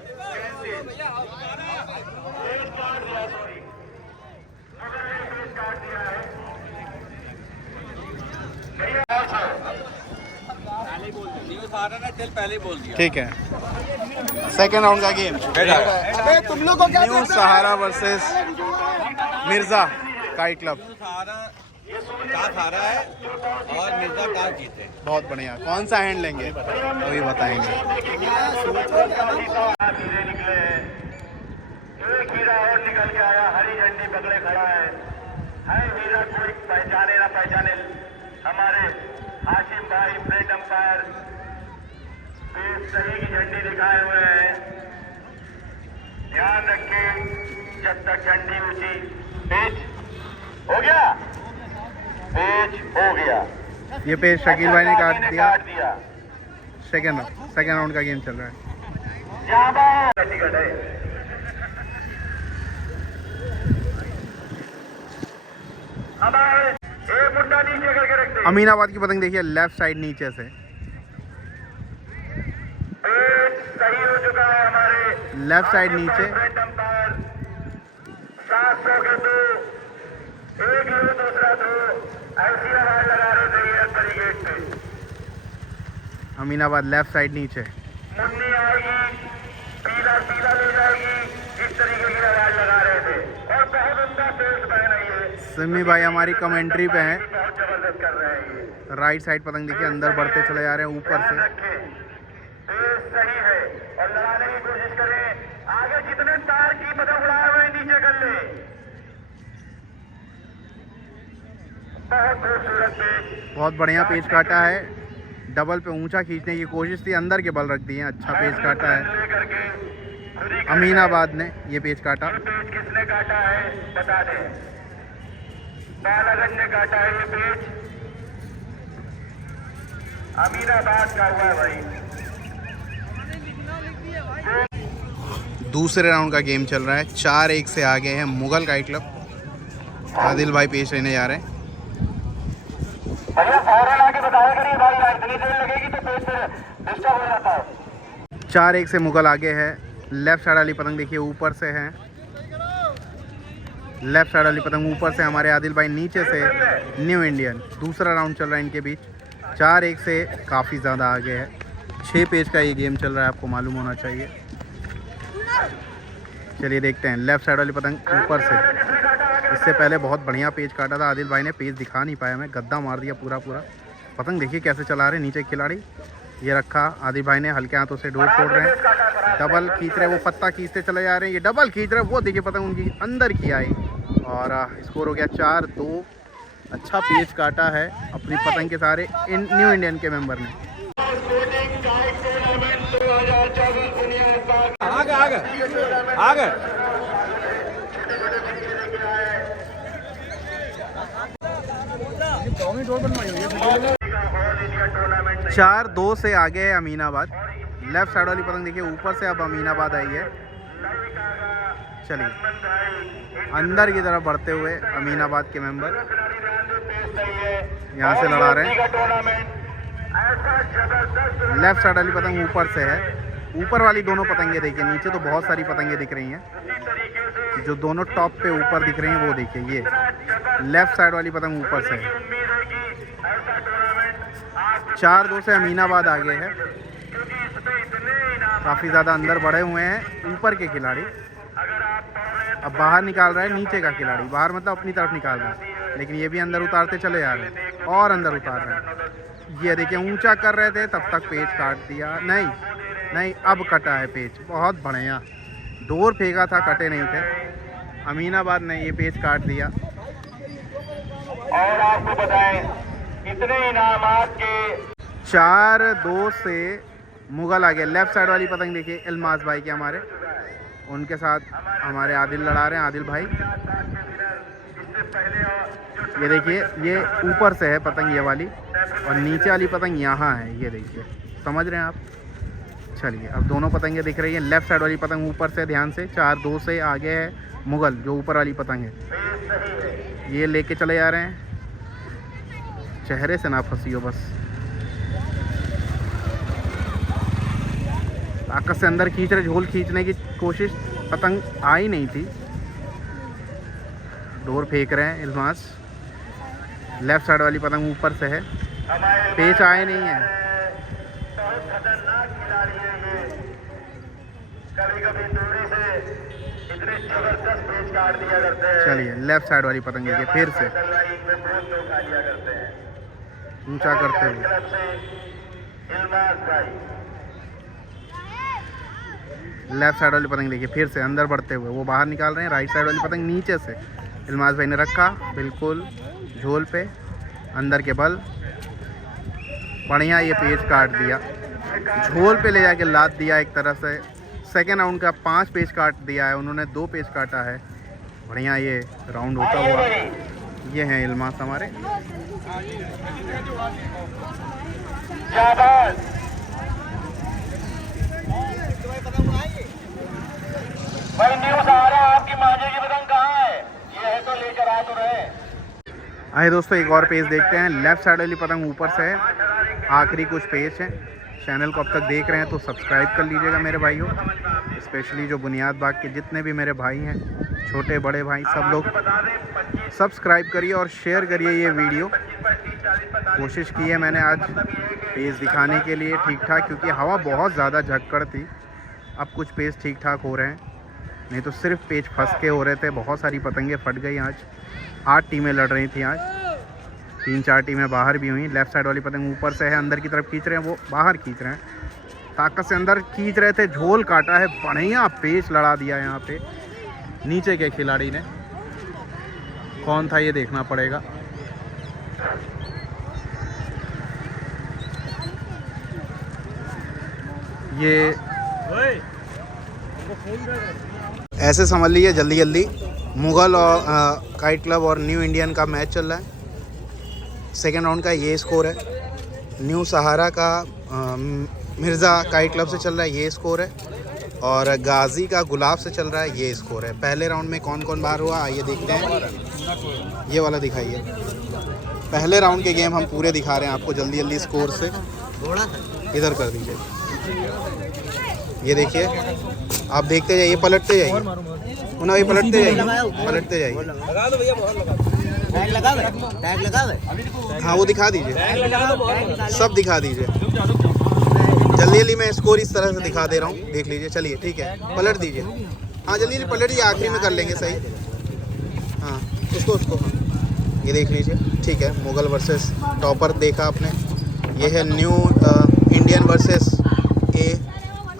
सहारा ने चल पहले बोल दिया। ठीक है, सेकेंड राउंड का गेम अबे तुम लोग को क्या न्यू सहारा वर्सेस मिर्जा काइट क्लब। सहारा टॉस हारा है और मिर्जा टॉस जीते। बहुत बढ़िया। कौन सा हैंड लेंगे अभी बताएंगे। एक हीरा और निकल के आया, हरी झंडी पकड़े खड़ा है हीरा, कोई पहचाने ना पहचाने। हमारे हाशिम भाई प्लेट अंपायर सही की झंडी दिखाए हुए हैं। ध्यान रखें जब तक झंडी ऊंची। पेच हो गया, पेच हो गया। ये पेज शकील भाई ने काट दिया। सेकेंड राउंड का गेम चल रहा है। टिकट है हमारे एक मुंडा नीचे करके रख दे। अमीनाबाद की पतंग देखिए लेफ्ट साइड नीचे से सही हो चुका है हमारे लेफ्ट साइड नीचे। 700 के दो, एक ही दूसरा दो, ऐसी आवाज लगा रहे थे ये तरीके से। अमीनाबाद लेफ्ट साइड नीचे। मुन्नी आएगी, पीला पीला ले जाएगी, इस तरीके की आवाज लगा रहे थे। और बहुत उमदा पेश बहन है ये, सिमी भाई हमारी कमेंट्री पे हैं। बहुत जबरदस्त कर रहे हैं ये। राइट साइड पतंग देखिए अंदर बढ़ते चले जा रहे हैं ऊपर से। पेश सही है और लड़ाने की कोशिश करें। आगे जितने तार की पतंग उड़ाए हुए नीचे कर ले। बहुत खूबसूरत पेश। बहुत बढ़िया पेज काटा है। डबल पे ऊंचा खींचने की कोशिश थी, अंदर के बल रख दिए। अच्छा पेज काटा है अमीनाबाद ने। ये पेज काटा। पेज किसने काटा है बता दें। बालागंज ने काटा है ये पेज, अमीनाबाद का हुआ है भाई। दूसरे राउंड का गेम चल रहा है। 4-1 से आगे हैं मुगल काइट क्लब। आदिल भाई पेश लेने जा रहे हैं। भैया फौरन आके बताया करिए भाई, इतनी देर लगेगी तो पेज डिस्टर्ब हो जाता है। 4-1 से मुगल आगे है। लेफ्ट साइड वाली पतंग देखिए ऊपर से है। लेफ्ट साइड वाली पतंग ऊपर से हमारे आदिल भाई नीचे से न्यू इंडियन। दूसरा राउंड चल रहा है इनके बीच। 4-1 से काफ़ी ज़्यादा आगे है। 6 पेज का ये गेम चल रहा है, आपको मालूम होना चाहिए। चलिए देखते हैं। लेफ्ट साइड वाली पतंग ऊपर से। इससे पहले बहुत बढ़िया पेज काटा था आदिल भाई ने, पेज दिखा नहीं पाया मैं, गद्दा मार दिया पूरा। पतंग देखिए कैसे चला रहे नीचे खिलाड़ी। ये रखा आदिल भाई ने, हल्के हाथों से डोर छोड़ रहे हैं। डबल खींच रहे, वो पत्ता खींचते चले जा रहे हैं। ये डबल खींच रहे, वो देखिए पतंग उनकी अंदर की आई और स्कोर हो गया 4-2। अच्छा पेज काटा है अपनी पतंग के सारे न्यू इंडियन के मेंबर ने। आगे आगे आगे 4-2 से आगे है अमीनाबाद। लेफ्ट साइड वाली पतंग देखिए ऊपर से अब अमीनाबाद आई है। चलिए अंदर की तरफ बढ़ते हुए अमीनाबाद के मेंबर यहाँ से लड़ा रहे हैं। लेफ्ट साइड वाली पतंग ऊपर से है। ऊपर वाली दोनों पतंगे देखिए, नीचे तो बहुत सारी पतंगे दिख रही हैं। जो दोनों टॉप पे ऊपर दिख रही हैं वो देखिए, ये लेफ्ट साइड वाली पतंग ऊपर से है। 4-2 से अमीनाबाद आगे है। काफ़ी ज़्यादा अंदर बढ़े हुए हैं ऊपर के खिलाड़ी। अब बाहर निकाल रहा है नीचे का खिलाड़ी, बाहर मतलब अपनी तरफ निकाल रहा है, लेकिन ये भी अंदर उतारते चले जा रहे हैं और अंदर उतार रहे हैं। ये देखिए ऊंचा कर रहे थे तब तक पेज काट दिया। नहीं अब कटा है पेज। बहुत बढ़िया डोर फेंका था, कटे नहीं थे। अमीनाबाद ने ये पेज काट दिया। और आपको बताएं इतने इनामात के 4-2 से मुगल आ गया। लेफ्ट साइड वाली पतंग देखिए इल्मास भाई के, हमारे उनके साथ हमारे आदिल लड़ा रहे हैं, आदिल भाई। ये देखिए ये ऊपर से है पतंग ये वाली और नीचे वाली पतंग यहाँ है, ये देखिए, समझ रहे हैं आप। चलिए अब दोनों पतंगे दिख रही हैं। लेफ्ट साइड वाली पतंग ऊपर से, ध्यान से। 4-2 से आगे है मुगल, जो ऊपर वाली पतंग है ये लेके चले जा रहे हैं। चेहरे से ना फंसियो बस। ताकत से अंदर खींच रहे, झोल खींचने की कोशिश, पतंग आई नहीं थी। डोर फेंक रहे हैं इल्मास। लेफ्ट साइड वाली पतंग ऊपर से है, पेच आए नहीं है। बहुत खतरनाक खिलाड़ी है ये, कभी कभी दूरी से इतने जबरदस्त पेच काट दिया करते हैं। चलिए लेफ्ट साइड वाली पतंग देखिए फिर से में बहुत धोखा दिया करते हैं। ऊंचा करते हुए। क्लब से इल्मास भाई, लेफ्ट साइड वाली पतंग देखिए फिर से अंदर बढ़ते हुए वो बाहर निकाल रहे हैं। राइट साइड वाली पतंग नीचे से इल्मास भाई ने रखा बिल्कुल झोल पे, अंदर के बल बढ़िया ये पेच काट दिया, झोल पे ले जाके लाद दिया एक तरह से। सेकेंड राउंड का 5 पेच काट दिया है उन्होंने, 2 पेच काटा है। बढ़िया ये राउंड होता हुआ। ये हैं इल्मास हमारे। शाबाश। भाई न्यूज़ आ रहा है, आपकी मांझे की पतंग कहाँ है? ये है तो लेकर आ तो रहे। आइए दोस्तों एक और पेज देखते हैं। लेफ्ट साइड वाली पतंग ऊपर से है, आखिरी कुछ पेज हैं। चैनल को अब तक देख रहे हैं तो सब्सक्राइब कर लीजिएगा मेरे भाइयों, स्पेशली जो बुनियाद बाग के जितने भी मेरे भाई हैं, छोटे बड़े भाई, सब लोग सब्सक्राइब करिए और शेयर करिए ये वीडियो। कोशिश की है मैंने आज पेज दिखाने के लिए ठीक ठाक, क्योंकि हवा बहुत ज़्यादा झक्कड़ थी। अब कुछ पेज ठीक ठाक हो रहे हैं, नहीं तो सिर्फ पेज फंस के हो रहे थे। बहुत सारी पतंगें फट गई आज। 8 टीमें लड़ रही थी आज, 3-4 टीमें बाहर भी हुई। लेफ्ट साइड वाली पतंग ऊपर से है, अंदर की तरफ खींच रहे हैं, वो बाहर खींच रहे हैं। ताकत से अंदर खींच रहे थे, झोल काटा है, बढ़िया पेच लड़ा दिया यहाँ पे नीचे के खिलाड़ी ने। कौन था ये देखना पड़ेगा। ये ऐसे समझ लीजिए जल्दी जल्दी मुगल और काइट क्लब और न्यू इंडियन का मैच चल रहा है। सेकेंड राउंड का ये स्कोर है। न्यू सहारा का मिर्ज़ा काइट क्लब से चल रहा है, ये स्कोर है। और गाजी का गुलाब से चल रहा है, ये स्कोर है। पहले राउंड में कौन कौन बाहर हुआ आइए देखते हैं। ये वाला दिखाइए। पहले राउंड के गेम हम पूरे दिखा रहे हैं आपको जल्दी जल्दी स्कोर से। इधर कर दीजिए, ये देखिए, आप देखते जाइए, पलटते जाइए, उन्हें पलटते जाइए, पलटते जाइए। हाँ वो दिखा दीजिए, सब दिखा दीजिए। जल्दी जल्दी मैं स्कोर इस तरह से दिखा दे रहा हूँ, देख लीजिए। चलिए ठीक है, पलट दीजिए। हाँ जल्दी जल्दी पलट दीजिए, आखिरी में कर लेंगे सही। हाँ उसको हाँ ये देख लीजिए। ठीक है, मुगल वर्सेस टॉपर देखा आपने। ये है न्यू इंडियन वर्सेस ए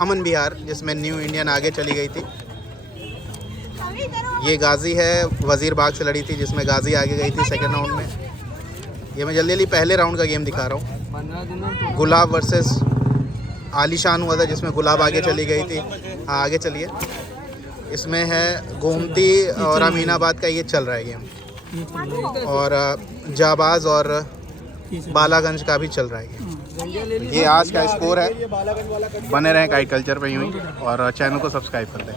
अमन बिहार, जिसमें न्यू इंडियन आगे चली गई थी। ये गाजी है, वजीर बाग से लड़ी थी, जिसमें गाजी आगे गई थी सेकेंड राउंड में। ये मैं जल्दी जल्दी पहले राउंड का गेम दिखा रहा हूँ। गुलाब वर्सेस आलीशान हुआ था, जिसमें गुलाब आगे चली गई थी। हाँ आगे चलिए। इसमें है गोमती और अमीनाबाद का ये चल रहा है गेम, और जाबाज और बालागंज का भी चल रहा है गेम। ये आज का स्कोर है। बने रहें काइट कल्चर पे यूँ ही, और चैनल को सब्सक्राइब कर दें।